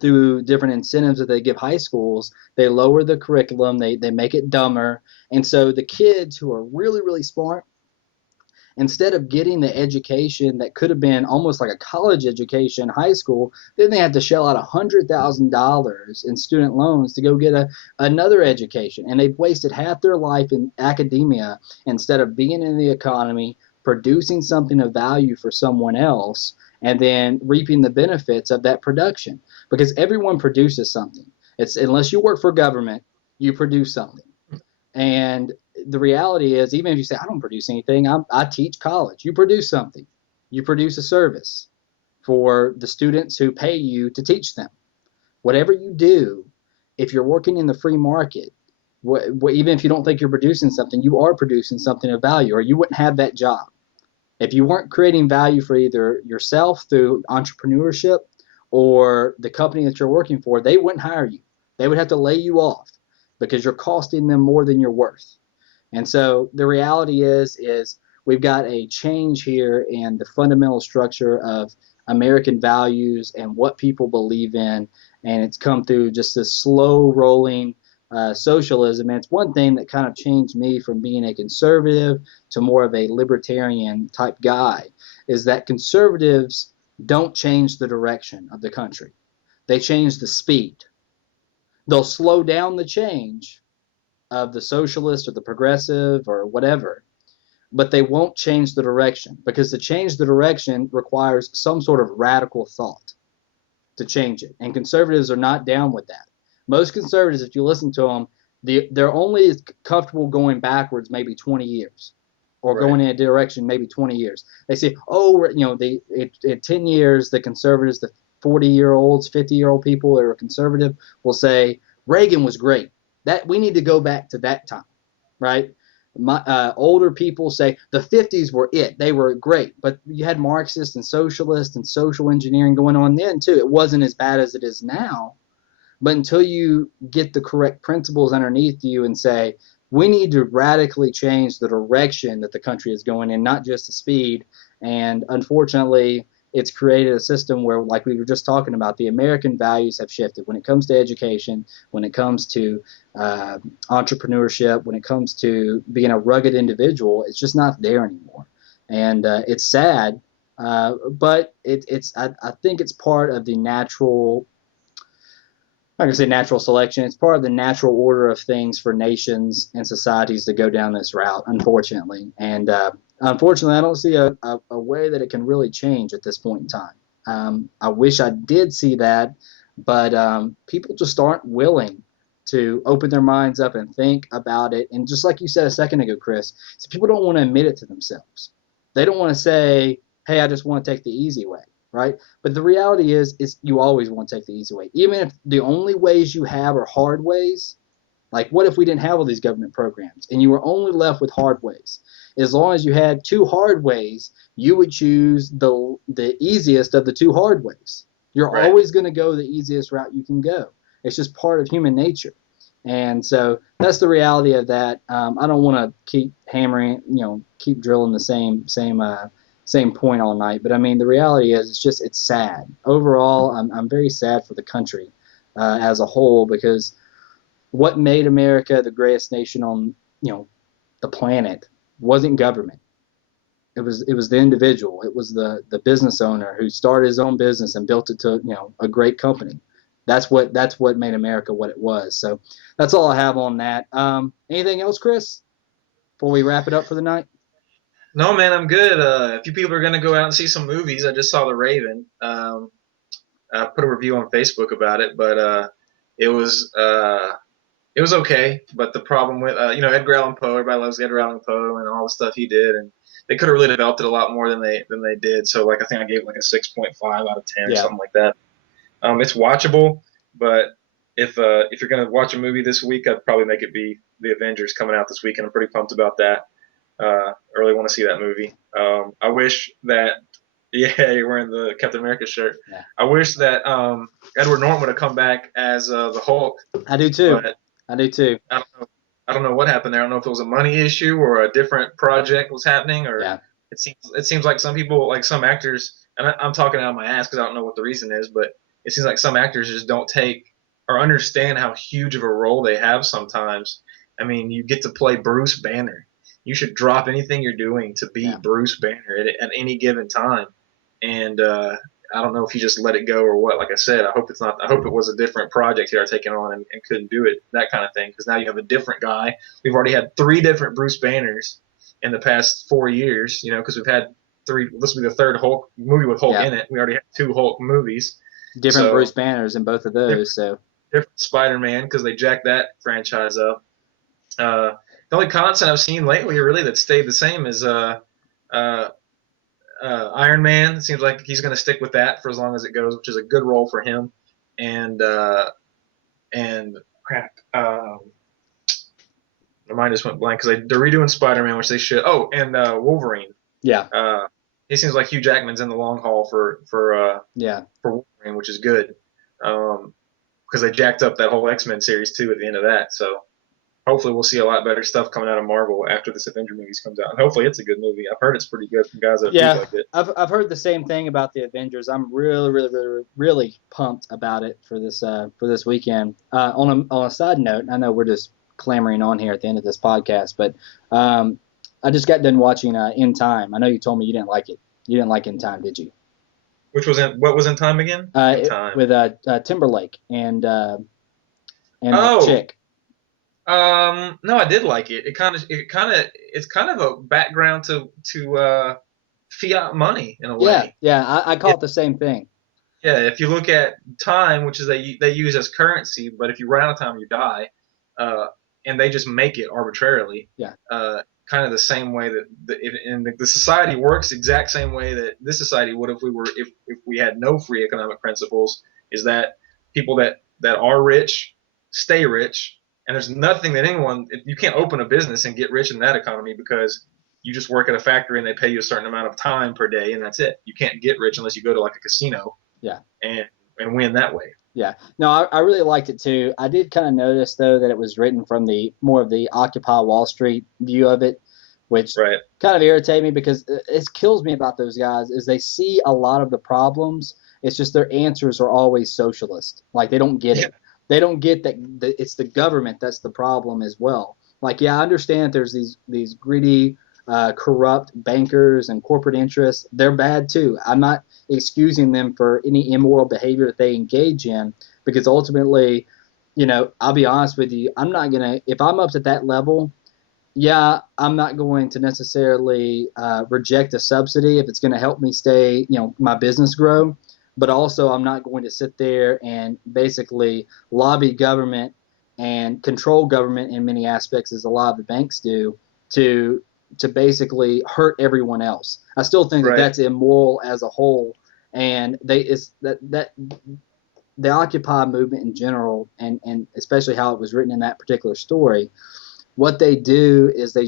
through different incentives that they give high schools, they lower the curriculum, they make it dumber. And so the kids who are really, really smart, instead of getting the education that could have been almost like a college education in high school, then they have to shell out $100,000 in student loans to go get another education. And they've wasted half their life in academia instead of being in the economy, producing something of value for someone else, and then reaping the benefits of that production. Because everyone produces something. It's unless you work for government, you produce something. And the reality is, even if you say, I don't produce anything, I teach college. You produce something. You produce a service for the students who pay you to teach them. Whatever you do, if you're working in the free market, even if you don't think you're producing something, you are producing something of value, or you wouldn't have that job. If you weren't creating value for either yourself through entrepreneurship or the company that you're working for, they wouldn't hire you. They would have to lay you off because you're costing them more than you're worth. And so the reality is we've got a change here in the fundamental structure of American values and what people believe in, and it's come through just this slow rolling socialism. And it's one thing that kind of changed me from being a conservative to more of a libertarian type guy, is that conservatives don't change the direction of the country. They change the speed. They'll slow down the change of the socialist or the progressive or whatever, but they won't change the direction, because to change the direction requires some sort of radical thought to change it. And conservatives are not down with that. Most conservatives, if you listen to them, they're only comfortable going backwards maybe 20 years or right. Going in a direction maybe 20 years. They say, in 10 years, the conservatives, the 40-year-olds, 50-year-old people that are conservative will say, Reagan was great. That we need to go back to that time, right? Older people say the 50s were it. They were great. But you had Marxist and socialist and social engineering going on then, too. It wasn't as bad as it is now. But until you get the correct principles underneath you and say, we need to radically change the direction that the country is going in, not just the speed. And unfortunately, it's created a system where, like we were just talking about, the American values have shifted when it comes to education, when it comes to entrepreneurship, when it comes to being a rugged individual. It's just not there anymore. And it's sad, but I think it's part of the natural, I'm going to say natural selection. It's part of the natural order of things for nations and societies to go down this route, unfortunately. And unfortunately, I don't see a way that it can really change at this point in time. I wish I did see that, but people just aren't willing to open their minds up and think about it. And just like you said a second ago, Chris, so people don't want to admit it to themselves. They don't want to say, hey, I just want to take the easy way. Right? But the reality is you always want to take the easy way. Even if the only ways you have are hard ways, like what if we didn't have all these government programs and you were only left with hard ways? As long as you had two hard ways, you would choose the easiest of the two hard ways. You're Right. always going to go the easiest route you can go. It's just part of human nature. And so that's the reality of that. I don't want to keep hammering, keep drilling the same point all night. But I mean, the reality is it's sad. Overall, I'm very sad for the country as a whole, because what made America the greatest nation on, the planet wasn't government. It was the individual. It was the business owner who started his own business and built it to, a great company. That's what made America what it was. So that's all I have on that. Anything else, Chris, before we wrap it up for the night? No, man, I'm good. If you people are going to go out and see some movies, I just saw The Raven. I put a review on Facebook about it, but it was okay. But the problem with Edgar Allan Poe, everybody loves Edgar Allan Poe and all the stuff he did, and they could have really developed it a lot more than they did. So I think I gave it like a 6.5 out of 10 or something like that. It's watchable, but if you're going to watch a movie this week, I'd probably make it be The Avengers coming out this week, and I'm pretty pumped about that. I really want to see that movie. I wish that, you're wearing the Captain America shirt. Yeah. I wish that Edward Norton would have come back as the Hulk. I do too. But I do too. I don't know what happened there. I don't know if it was a money issue or a different project was happening, or it seems like some people, like some actors, and I'm talking out of my ass because I don't know what the reason is, but it seems like some actors just don't take or understand how huge of a role they have sometimes. I mean, you get to play Bruce Banner. You should drop anything you're doing to be Bruce Banner at any given time. And I don't know if you just let it go or what. Like I said, I hope it was a different project you're taking on and couldn't do it, that kind of thing. Because now you have a different guy. We've already had 3 different Bruce Banners in the past 4 years, because we've had 3. This will be the third Hulk movie with Hulk in it. We already had 2 Hulk movies. Different Bruce Banners in both of those. Different Spider-Man, because they jacked that franchise up. The only constant I've seen lately, really, that stayed the same is Iron Man. It seems like he's going to stick with that for as long as it goes, which is a good role for him. And crap, my mind just went blank because they're redoing Spider-Man, which they should. Oh, and Wolverine. Yeah. It seems like Hugh Jackman's in the long haul for Wolverine, which is good. Because they jacked up that whole X-Men series too at the end of that. So hopefully we'll see a lot better stuff coming out of Marvel after this Avenger movie comes out. And hopefully it's a good movie. I've heard it's pretty good from guys that like it. I've heard the same thing about the Avengers. I'm really, really, really, really pumped about it for this weekend. On a side note, I know we're just clamoring on here at the end of this podcast, but I just got done watching In Time. I know you told me you didn't like it. You didn't like In Time, did you? What was In Time again? Time. With Timberlake and the chick. No, I did like it. It's kind of a background to fiat money in a way. Yeah. I call it the same thing. Yeah, if you look at time, which is they use as currency, but if you run out of time, you die, and they just make it arbitrarily. Yeah. Kind of the same way that the society works, exact same way that this society would if we had no free economic principles. Is that people that are rich stay rich. And there's nothing that you can't open a business and get rich in that economy because you just work at a factory and they pay you a certain amount of time per day and that's it. You can't get rich unless you go to like a casino and win that way. Yeah. No, I really liked it too. I did kind of notice though that it was written from more of the Occupy Wall Street view of it. which Right. kind of irritate me because it kills me about those guys is they see a lot of the problems. It's just their answers are always socialist. Like they don't get it. They don't get that it's the government that's the problem as well. Like, yeah, I understand there's these greedy, corrupt bankers and corporate interests. They're bad too. I'm not excusing them for any immoral behavior that they engage in because ultimately, I'll be honest with you, I'm not going to, if I'm up at that level, yeah, I'm not going to necessarily reject a subsidy if it's going to help me stay, my business grow. But also, I'm not going to sit there and basically lobby government and control government in many aspects, as a lot of the banks do, to basically hurt everyone else. I still think that that's immoral as a whole, and the Occupy movement in general, and especially how it was written in that particular story. What they do is they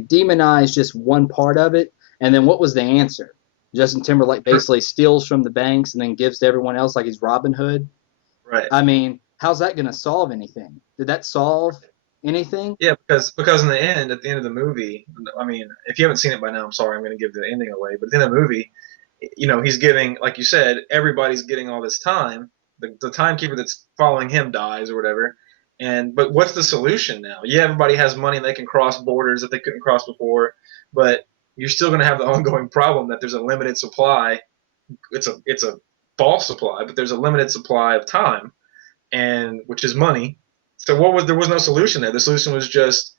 demonize just one part of it, and then what was the answer? Justin Timberlake basically steals from the banks and then gives to everyone else like he's Robin Hood. Right. I mean, how's that going to solve anything? Did that solve anything? Yeah, because in the end, at the end of the movie, I mean, if you haven't seen it by now, I'm sorry, I'm going to give the ending away. But at the end of the movie, he's giving, like you said, everybody's getting all this time. The timekeeper that's following him dies or whatever. But what's the solution now? Yeah, everybody has money and they can cross borders that they couldn't cross before, but you're still going to have the ongoing problem that there's a limited supply. It's a false supply, but there's a limited supply of time, and which is money. So there was no solution there. The solution was just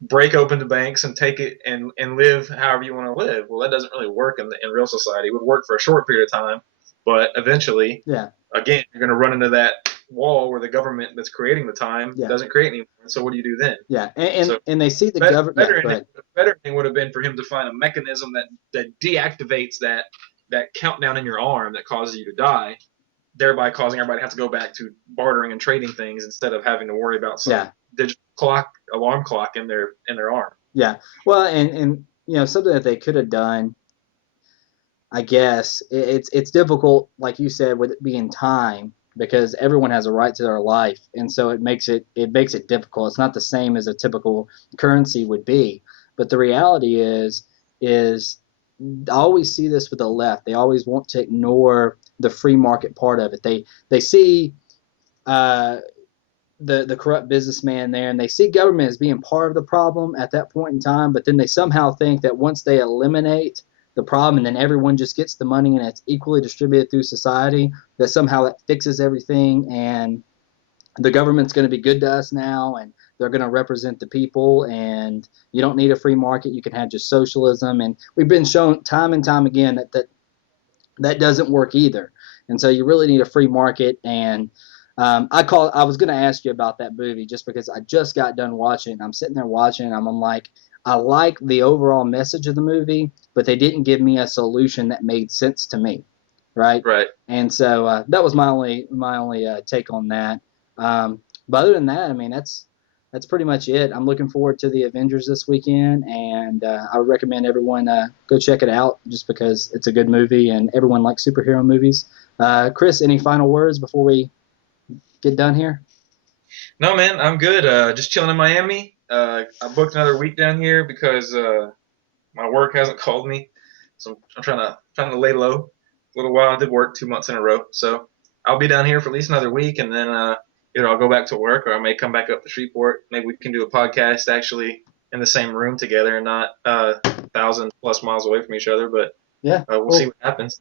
break open the banks and take it and live however you want to live. Well, that doesn't really work in real society. It would work for a short period of time, but eventually, again, you're going to run into that wall where the government that's creating the time doesn't create anymore. So what do you do then? Yeah, and they see the government. Better thing would have been for him to find a mechanism that deactivates that countdown in your arm that causes you to die, thereby causing everybody to have to go back to bartering and trading things instead of having to worry about some digital alarm clock in their arm. Yeah, well, and something that they could have done. I guess it's difficult, like you said, with it being time, because everyone has a right to their life, and so it makes it difficult. It's not the same as a typical currency would be. But the reality is I always see this with the left. They always want to ignore the free market part of it. They see the corrupt businessman there, and they see government as being part of the problem at that point in time. But then they somehow think that once they eliminate the problem and then everyone just gets the money and it's equally distributed through society, that somehow that fixes everything and the government's going to be good to us now and they're going to represent the people and you don't need a free market. You can have just socialism. And we've been shown time and time again that doesn't work either. And so you really need a free market. And I was going to ask you about that movie just because I just got done watching. I'm sitting there watching and I'm like, I like the overall message of the movie, but they didn't give me a solution that made sense to me, right? Right. And so that was my only take on that. But other than that, I mean, that's pretty much it. I'm looking forward to the Avengers this weekend, and I would recommend everyone go check it out just because it's a good movie, and everyone likes superhero movies. Chris, any final words before we get done here? No, man, I'm good. Just chilling in Miami. I booked another week down here because my work hasn't called me, so I'm trying to lay low a little while. I did work 2 months in a row, so I'll be down here for at least another week, and then either I'll go back to work or I may come back up to Shreveport. Maybe we can do a podcast actually in the same room together and not 1,000+ miles away from each other. But we'll see what happens.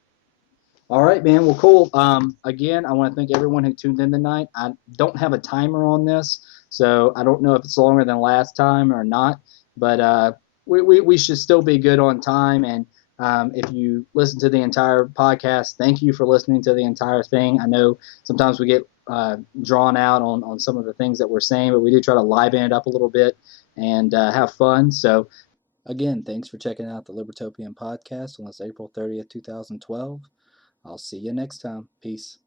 All right, man. Well, cool. Again, I want to thank everyone who tuned in tonight. I don't have a timer on this, so I don't know if it's longer than last time or not. But we should still be good on time. And if you listen to the entire podcast, thank you for listening to the entire thing. I know sometimes we get drawn out on some of the things that we're saying, but we do try to liven it up a little bit and have fun. So, again, thanks for checking out the Libertopian Podcast on this April 30th, 2012. I'll see you next time. Peace.